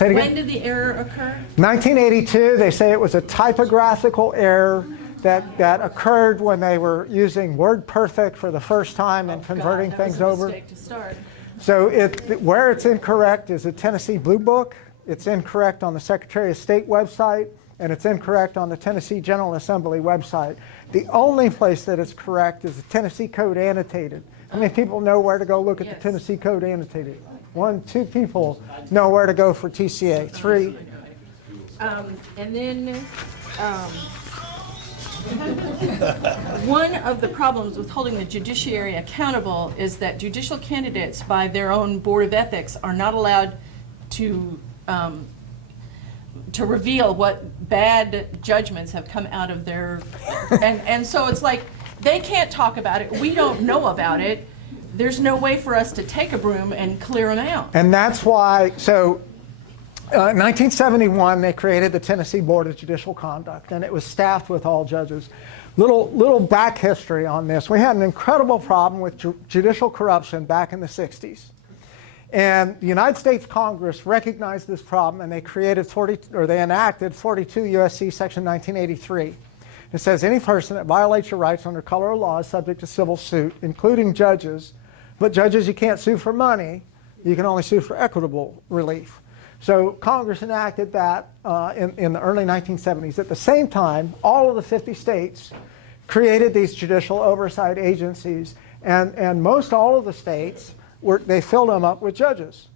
again. When did the error occur? 1982, they say it was a typographical error that occurred when they were using WordPerfect for the first time and converting things over. That was a mistake to start. So where it's incorrect is the Tennessee Blue Book. It's incorrect on the Secretary of State website, and it's incorrect on the Tennessee General Assembly website. The only place that it's correct is the Tennessee Code Annotated. How many people know where to go look at the Tennessee Code Annotated? 1, 2 people know where to go for TCA. 3. And then one of the problems with holding the judiciary accountable is that judicial candidates, by their own Board of Ethics, are not allowed to reveal what bad judgments have come out of their... And so it's like, they can't talk about it. We don't know about it. There's no way for us to take a broom and clear them out. And that's why, in 1971, they created the Tennessee Board of Judicial Conduct, and it was staffed with all judges. Little back history on this. We had an incredible problem with judicial corruption back in the 60s. And the United States Congress recognized this problem, and they enacted 42 U.S.C. Section 1983. It says any person that violates your rights under color of law is subject to civil suit, including judges. But judges you can't sue for money. You can only sue for equitable relief. So Congress enacted that in the early 1970s. At the same time, all of the 50 states created these judicial oversight agencies, and most all of the states, they filled them up with judges.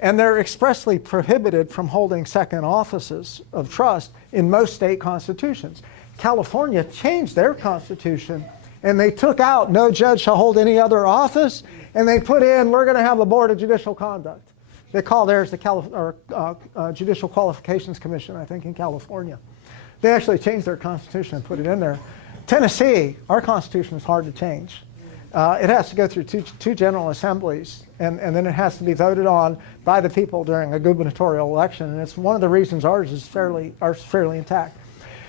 And they're expressly prohibited from holding second offices of trust in most state constitutions. California changed their constitution, and they took out no judge shall hold any other office, and they put in, we're going to have a Board of Judicial Conduct. They call theirs the Judicial Qualifications Commission, I think, in California. They actually changed their constitution and put it in there. Tennessee, our constitution is hard to change. It has to go through two general assemblies, and then it has to be voted on by the people during a gubernatorial election. And it's one of the reasons ours is fairly intact.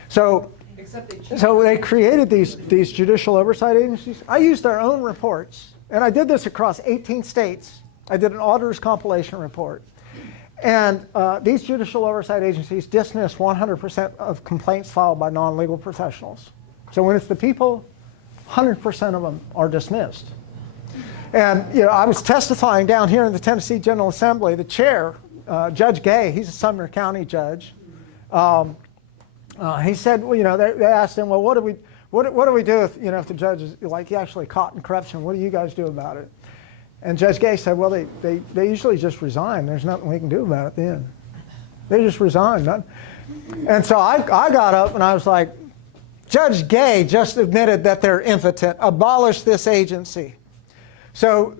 So they created these judicial oversight agencies. I used their own reports, and I did this across 18 states. I did an auditor's compilation report. And these judicial oversight agencies dismiss 100% of complaints filed by non-legal professionals. So when it's the people, 100% of them are dismissed. And I was testifying down here in the Tennessee General Assembly. The chair, Judge Gay, he's a Sumner County judge. He said, well, they asked him, well, what do we do if the judge is he actually caught in corruption? What do you guys do about it? And Judge Gay said, well, they usually just resign. There's nothing we can do about it then. They just resign. And so I got up and I was like, Judge Gay just admitted that they're impotent. Abolish this agency. So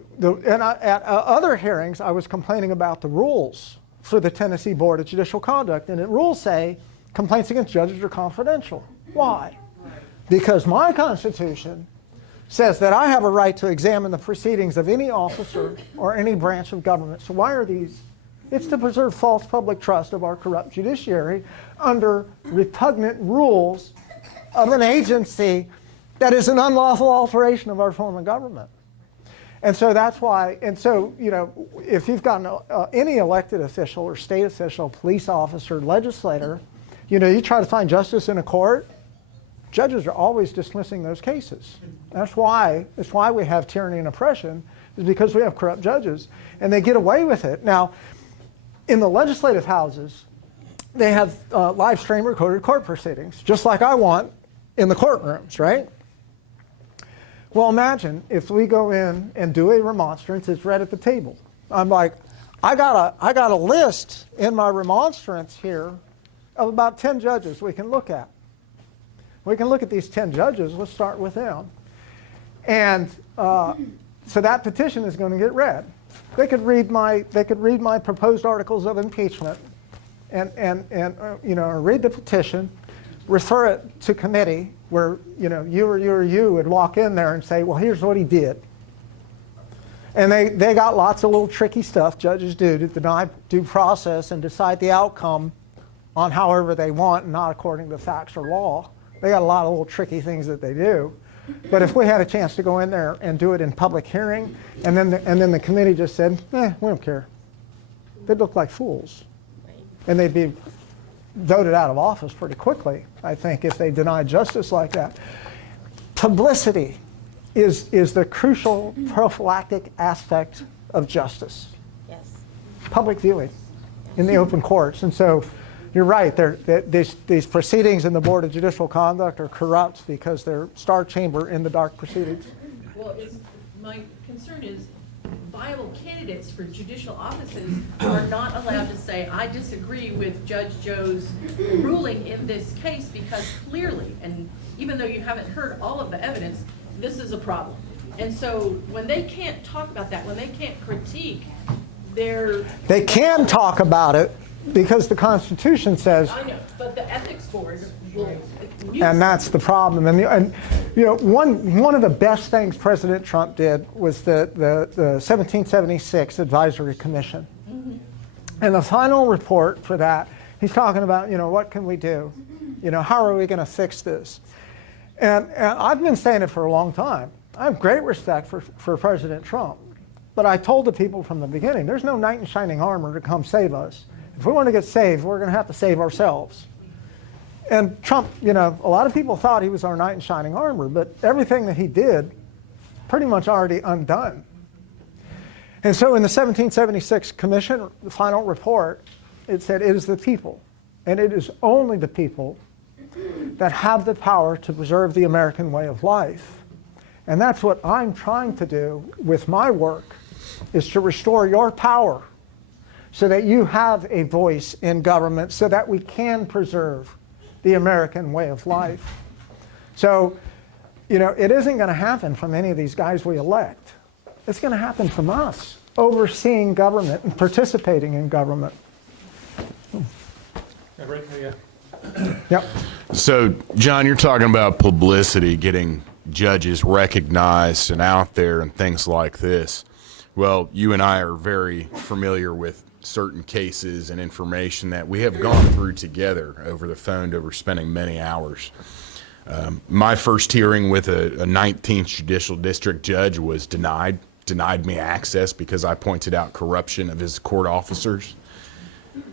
at other hearings, I was complaining about the rules for the Tennessee Board of Judicial Conduct. And the rules say complaints against judges are confidential. Why? Because my Constitution says that I have a right to examine the proceedings of any officer or any branch of government. So why are these? It's to preserve false public trust of our corrupt judiciary under repugnant rules of an agency that is an unlawful alteration of our form of government. And so that's why, and so, you know, if you've got any elected official or state official, police officer, legislator, you know, you try to find justice in a court, judges are always dismissing those cases. That's why we have tyranny and oppression, is because we have corrupt judges, and they get away with it. Now, in the legislative houses, they have live stream recorded court proceedings, just like I want in the courtrooms, right? Well, imagine if we go in and do a remonstrance, it's read at the table. I'm like, I got a list in my remonstrance here of about 10 judges we can look at. We can look at these 10 judges. Let's start with them. And so that petition is going to get read. They could read my proposed articles of impeachment, and you know, read the petition, refer it to committee, where you know you would walk in there and say, well, here's what he did. And they got lots of little tricky stuff judges do to deny due process and decide the outcome on however they want, and not according to facts or law. They got a lot of little tricky things that they do. But if we had a chance to go in there and do it in public hearing, and then the committee just said, we don't care, they'd look like fools. And they'd be voted out of office pretty quickly, I think, if they denied justice like that. Publicity is the crucial prophylactic aspect of justice. Yes. Public viewing in the open courts. And so you're right, these proceedings in the Board of Judicial Conduct are corrupt because they're star chamber in the dark proceedings. Well, my concern is viable candidates for judicial offices are not allowed to say, I disagree with Judge Joe's ruling in this case, because clearly, and even though you haven't heard all of the evidence, this is a problem. And so when they can't talk about that, when they can't critique They can talk about it because the Constitution says... I know, but the ethics board will... And that's the problem. And you know, one of the best things President Trump did was the 1776 Advisory Commission. Mm-hmm. And the final report for that, he's talking about, you know, what can we do? You know, how are we going to fix this? And I've been saying it for a long time. I have great respect for President Trump. But I told the people from the beginning, there's no knight in shining armor to come save us. If we want to get saved, we're going to have to save ourselves. And Trump, you know, a lot of people thought he was our knight in shining armor, but everything that he did, pretty much already undone. And so in the 1776 Commission, the final report, it said it is the people, and it is only the people that have the power to preserve the American way of life. And that's what I'm trying to do with my work, is to restore your power so that you have a voice in government, so that we can preserve the American way of life. So, you know, it isn't going to happen from any of these guys we elect. It's going to happen from us, overseeing government and participating in government. Yep. So, John, you're talking about publicity, getting judges recognized and out there and things like this. Well, you and I are very familiar with certain cases and information that we have gone through together over the phone, over spending many hours. My first hearing with a 19th Judicial District judge was denied me access because I pointed out corruption of his court officers.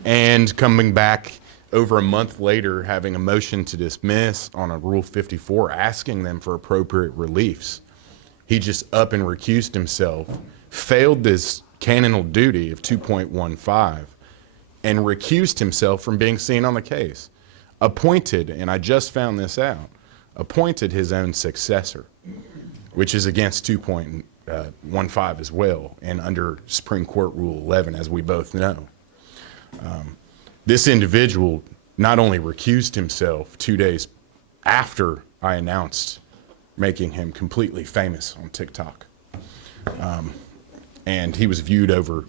And coming back over a month later, having a motion to dismiss on a Rule 54, asking them for appropriate reliefs. He just up and recused himself, failed this canonical duty of 2.15, and recused himself from being seen on the case. Appointed, and I just found this out, appointed his own successor, which is against 2.15 as well, and under Supreme Court Rule 11, as we both know. This individual not only recused himself 2 days after I announced making him completely famous on TikTok, and he was viewed over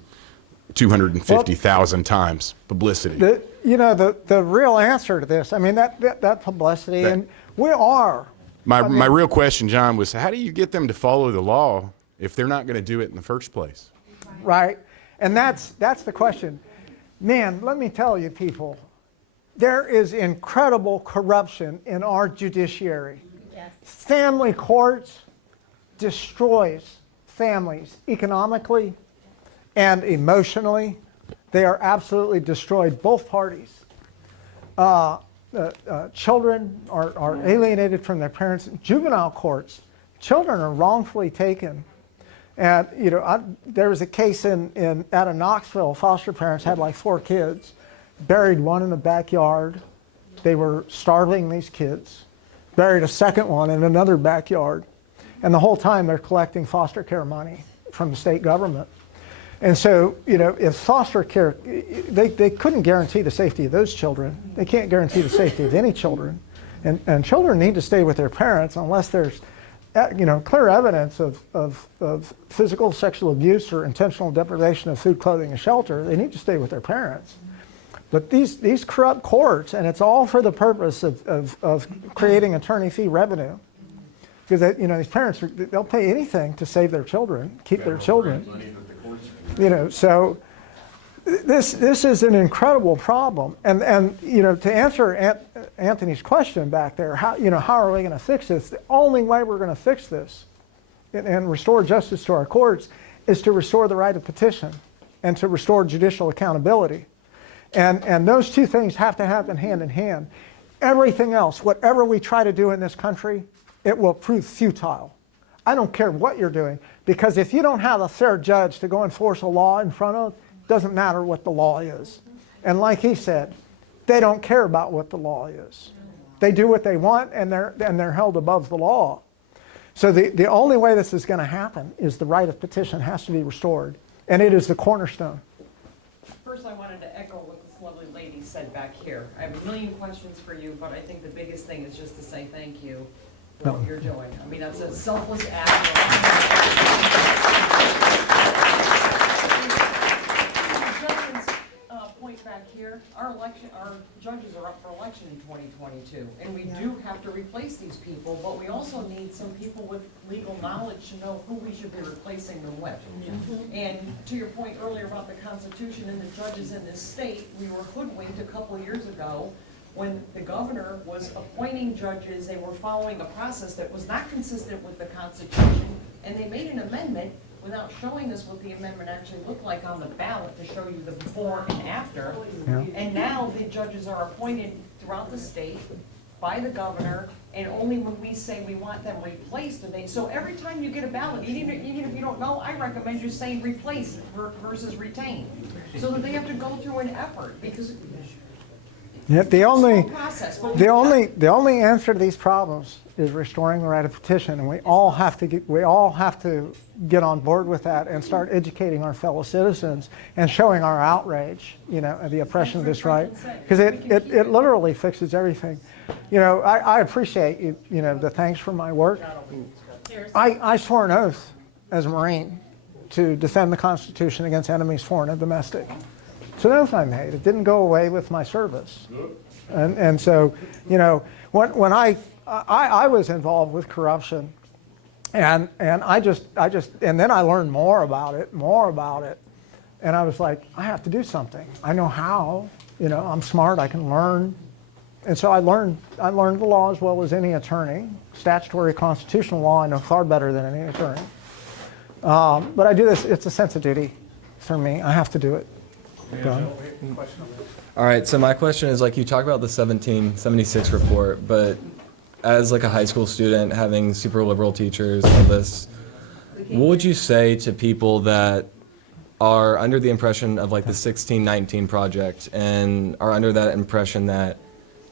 250,000 times. Publicity. The real answer to this, I mean, that publicity, and we are. My real question, John, was how do you get them to follow the law if they're not going to do it in the first place? Right, and that's the question. Man, let me tell you, people, There is incredible corruption in our judiciary. Yes. Family courts destroys families economically and emotionally. They are absolutely destroyed, both parties. Children are alienated from their parents. Juvenile courts, children are wrongfully taken. And there was a case out of Knoxville. Foster parents had like 4 kids, buried one in the backyard. They were starving these kids. Buried a second one in another backyard. And the whole time they're collecting foster care money from the state government. And so, if foster care, they couldn't guarantee the safety of those children. They can't guarantee the safety of any children. And children need to stay with their parents unless there's, clear evidence of physical, sexual abuse or intentional deprivation of food, clothing, and shelter. They need to stay with their parents. But these corrupt courts, and it's all for the purpose of creating attorney fee revenue. Because these parents, they'll pay anything to save their children, keep their children. So this is an incredible problem. And to answer Anthony's question back there, how are we going to fix this? The only way we're going to fix this and restore justice to our courts is to restore the right of petition and to restore judicial accountability. And those two things have to happen hand in hand. Everything else, whatever we try to do in this country, it will prove futile. I don't care what you're doing, because if you don't have a fair judge to go enforce a law in front of, it doesn't matter what the law is. And like he said, they don't care about what the law is. They do what they want, and they're held above the law. So the only way this is going to happen is the right of petition has to be restored, and it is the cornerstone. First, I wanted to echo what this lovely lady said back here. I have a million questions for you, but I think the biggest thing is just to say thank you for what you're doing. I mean, that's a selfless act. Point back here, our judges are up for election in 2022, and we do have to replace these people, but we also need some people with legal knowledge to know who we should be replacing them with. And to your point earlier about the Constitution and the judges in this state, we were hoodwinked a couple of years ago when the governor was appointing judges. They were following a process that was not consistent with the Constitution, and they made an amendment without showing us what the amendment actually looked like on the ballot to show you the before and after. Yeah. And now the judges are appointed throughout the state by the governor, and only when we say we want them replaced do they. So every time you get a ballot, even if you don't know, I recommend you saying replace versus retain, so that they have to go through an effort, because yeah, the only answer to these problems is restoring the right of petition, and we all have to get on board with that and start educating our fellow citizens and showing our outrage, at the oppression of this right, because it literally fixes everything. I appreciate the thanks for my work. I swore an oath as a Marine to defend the Constitution against enemies, foreign and domestic. It's an oath I made. It didn't go away with my service. And so, when I was involved with corruption, and I just and then I learned more about it, and I was like, I have to do something. I know how. I'm smart. I can learn. And so I learned the law as well as any attorney. Statutory constitutional law I know far better than any attorney. But I do this. It's a sense of duty for me. I have to do it. All right, so my question is, you talk about the 1776 report, but as a high school student having super liberal teachers, all this, what would you say to people that are under the impression of the 1619 Project and are under that impression that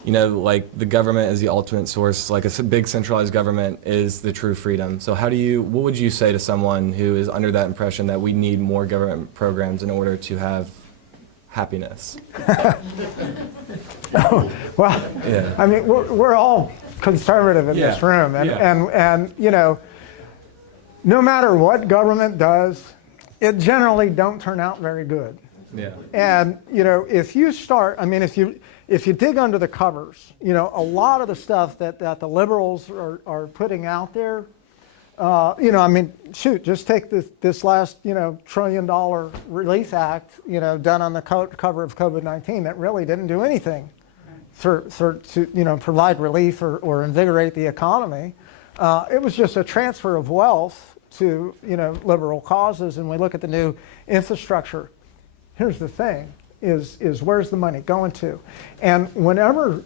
the government is the ultimate source, a big centralized government is the true freedom? So what would you say to someone who is under that impression that we need more government programs in order to have happiness? Well, yeah. I mean, we're all conservative in this room, and no matter what government does, it generally don't turn out very good. Yeah. And if you start, if you dig under the covers, a lot of the stuff that the liberals are putting out there, just take this last, $1 trillion Relief Act, done on the cover of COVID-19 that really didn't do anything to provide relief or invigorate the economy. It was just a transfer of wealth to liberal causes. And we look at the new infrastructure. Here's the thing: is where's the money going to? And whenever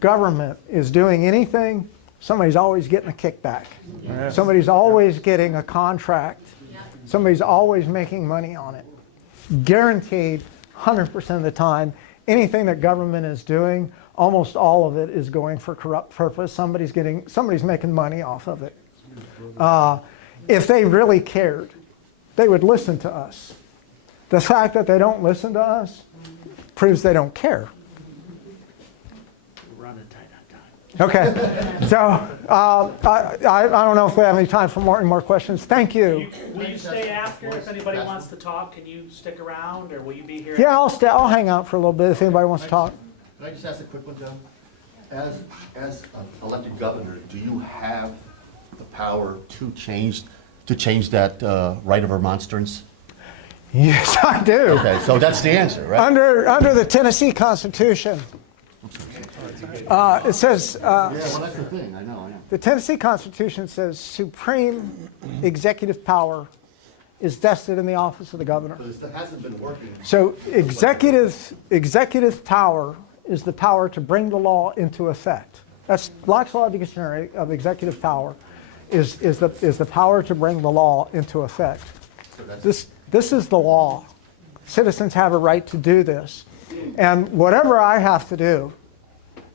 government is doing anything, somebody's always getting a kickback. Somebody's always getting a contract. Somebody's always making money on it. Guaranteed, 100% of the time, anything that government is doing, almost all of it is going for corrupt purpose. Somebody's making money off of it. If they really cared, they would listen to us. The fact that they don't listen to us proves they don't care. We're running tight on time. Okay, so I don't know if we have any time for any more questions. Thank you. Will you stay after if anybody wants to talk? Can you stick around, or will you be here? Yeah, I'll hang out for a little bit if anybody wants to talk. Can I just ask a quick one, John? As an elected governor, do you have the power to change that right of remonstrance? Yes, I do. Okay, so that's the answer, right? Under the Tennessee Constitution, it says. Yeah, well, that's the thing. I know. The Tennessee Constitution says supreme executive power is vested in the office of the governor. But it hasn't been working. So executive power is the power to bring the law into effect. That's Black's Law Dictionary of executive power is the power to bring the law into effect. So this is the law. Citizens have a right to do this. And whatever I have to do,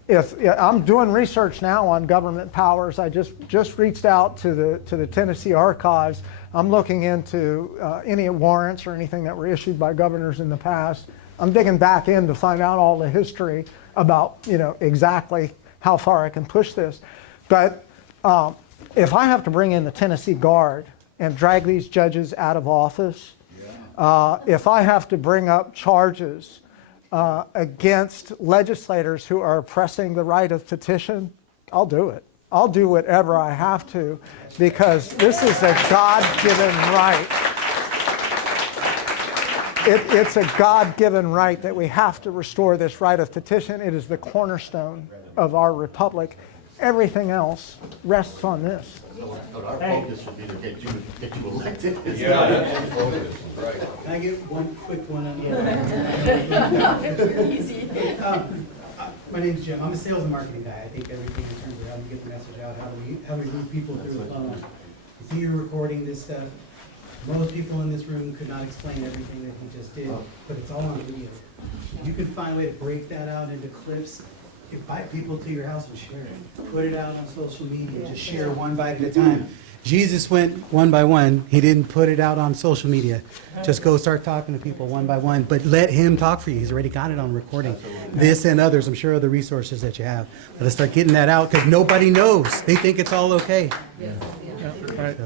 if I'm doing research now on government powers, I just reached out to the Tennessee archives. I'm looking into any warrants or anything that were issued by governors in the past. I'm digging back in to find out all the history about exactly how far I can push this. But if I have to bring in the Tennessee Guard and drag these judges out of office, if I have to bring up charges against legislators who are oppressing the right of petition, I'll do it. I'll do whatever I have to, because this is a God-given right. It's a God-given right that we have to restore this right of petition. It is the cornerstone of our republic. Everything else rests on this. So our focus should be to get you elected. Yeah, that's the focus, right. Can I get one quick one on here? Easy. My name's Jim. I'm a sales and marketing guy. I think everything in terms of how we get the message out, how we move people through the funnel. I see you're recording this stuff. Most people in this room could not explain everything that he just did, but it's all on video. You can find a way to break that out into clips. Invite people to your house and share it. Put it out on social media. Just share one bite at a time. Jesus went one by one. He didn't put it out on social media. Just go start talking to people one by one. But let him talk for you. He's already got it on recording. This and others, I'm sure, other resources that you have. Let's start getting that out, because nobody knows. They think it's all okay.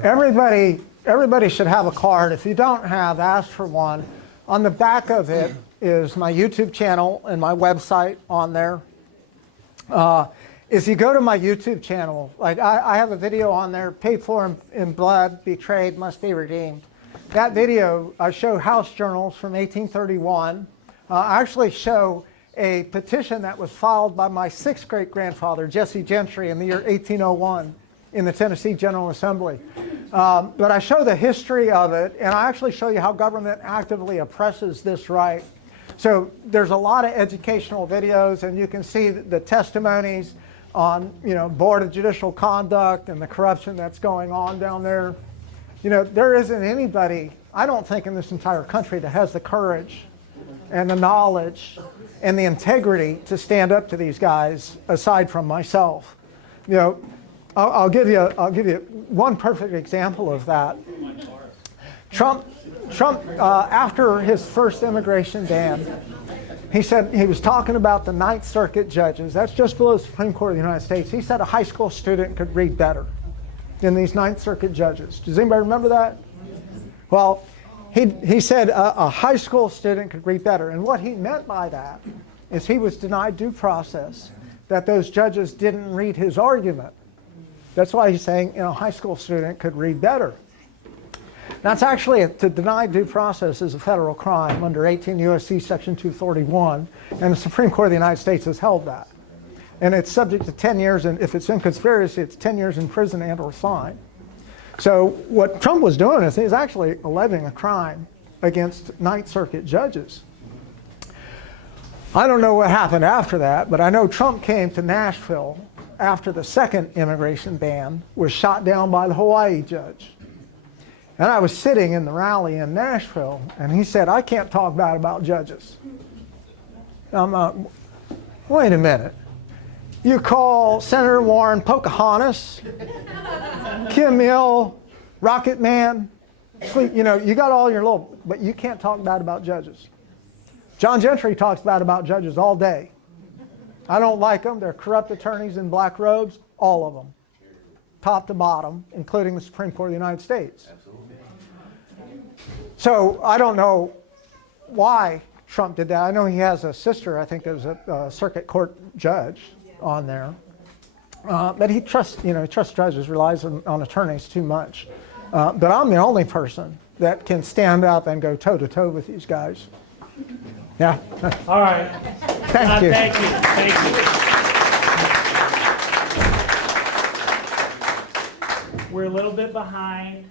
Everybody should have a card. If you don't have, ask for one. On the back of it is my YouTube channel and my website on there. If you go to my YouTube channel, like I have a video on there, paid for in blood, betrayed, must be redeemed. That video, I show house journals from 1831. I actually show a petition that was filed by my 6th great-grandfather, Jesse Gentry, in the year 1801 in the Tennessee General Assembly. But I show the history of it, and I actually show you how government actively oppresses this right. So there's a lot of educational videos, and you can see the testimonies on, Board of Judicial Conduct and the corruption that's going on down there. There isn't anybody, I don't think, in this entire country that has the courage and the knowledge and the integrity to stand up to these guys, aside from myself. I'll give you one perfect example of that. Trump, after his first immigration ban, he said, he was talking about the 9th Circuit judges. That's just below the Supreme Court of the United States. He said a high school student could read better than these 9th Circuit judges. Does anybody remember that? Well, he said a high school student could read better. And what he meant by that is he was denied due process, that those judges didn't read his argument. That's why he's saying, a high school student could read better. That's actually, to deny due process is a federal crime under 18 U.S.C. Section 241, and the Supreme Court of the United States has held that. And it's subject to 10 years, and if it's in conspiracy, it's 10 years in prison and or fine. So what Trump was doing is he's actually alleging a crime against Ninth Circuit judges. I don't know what happened after that, but I know Trump came to Nashville after the second immigration ban was shot down by the Hawaii judge. And I was sitting in the rally in Nashville, and he said, I can't talk bad about judges. I'm wait a minute. You call Senator Warren Pocahontas, Kim Il, Rocket Man, you know, you got all your little, but you can't talk bad about judges. John Gentry talks bad about judges all day. I don't like them. They're corrupt attorneys in black robes, all of them, top to bottom, including the Supreme Court of the United States. So I don't know why Trump did that. I know he has a sister, I think there's a circuit court judge on there. But he trusts judges, relies on attorneys too much. But I'm the only person that can stand up and go toe-to-toe with these guys. Yeah. All right. Thank you. Thank you. Thank you. We're a little bit behind.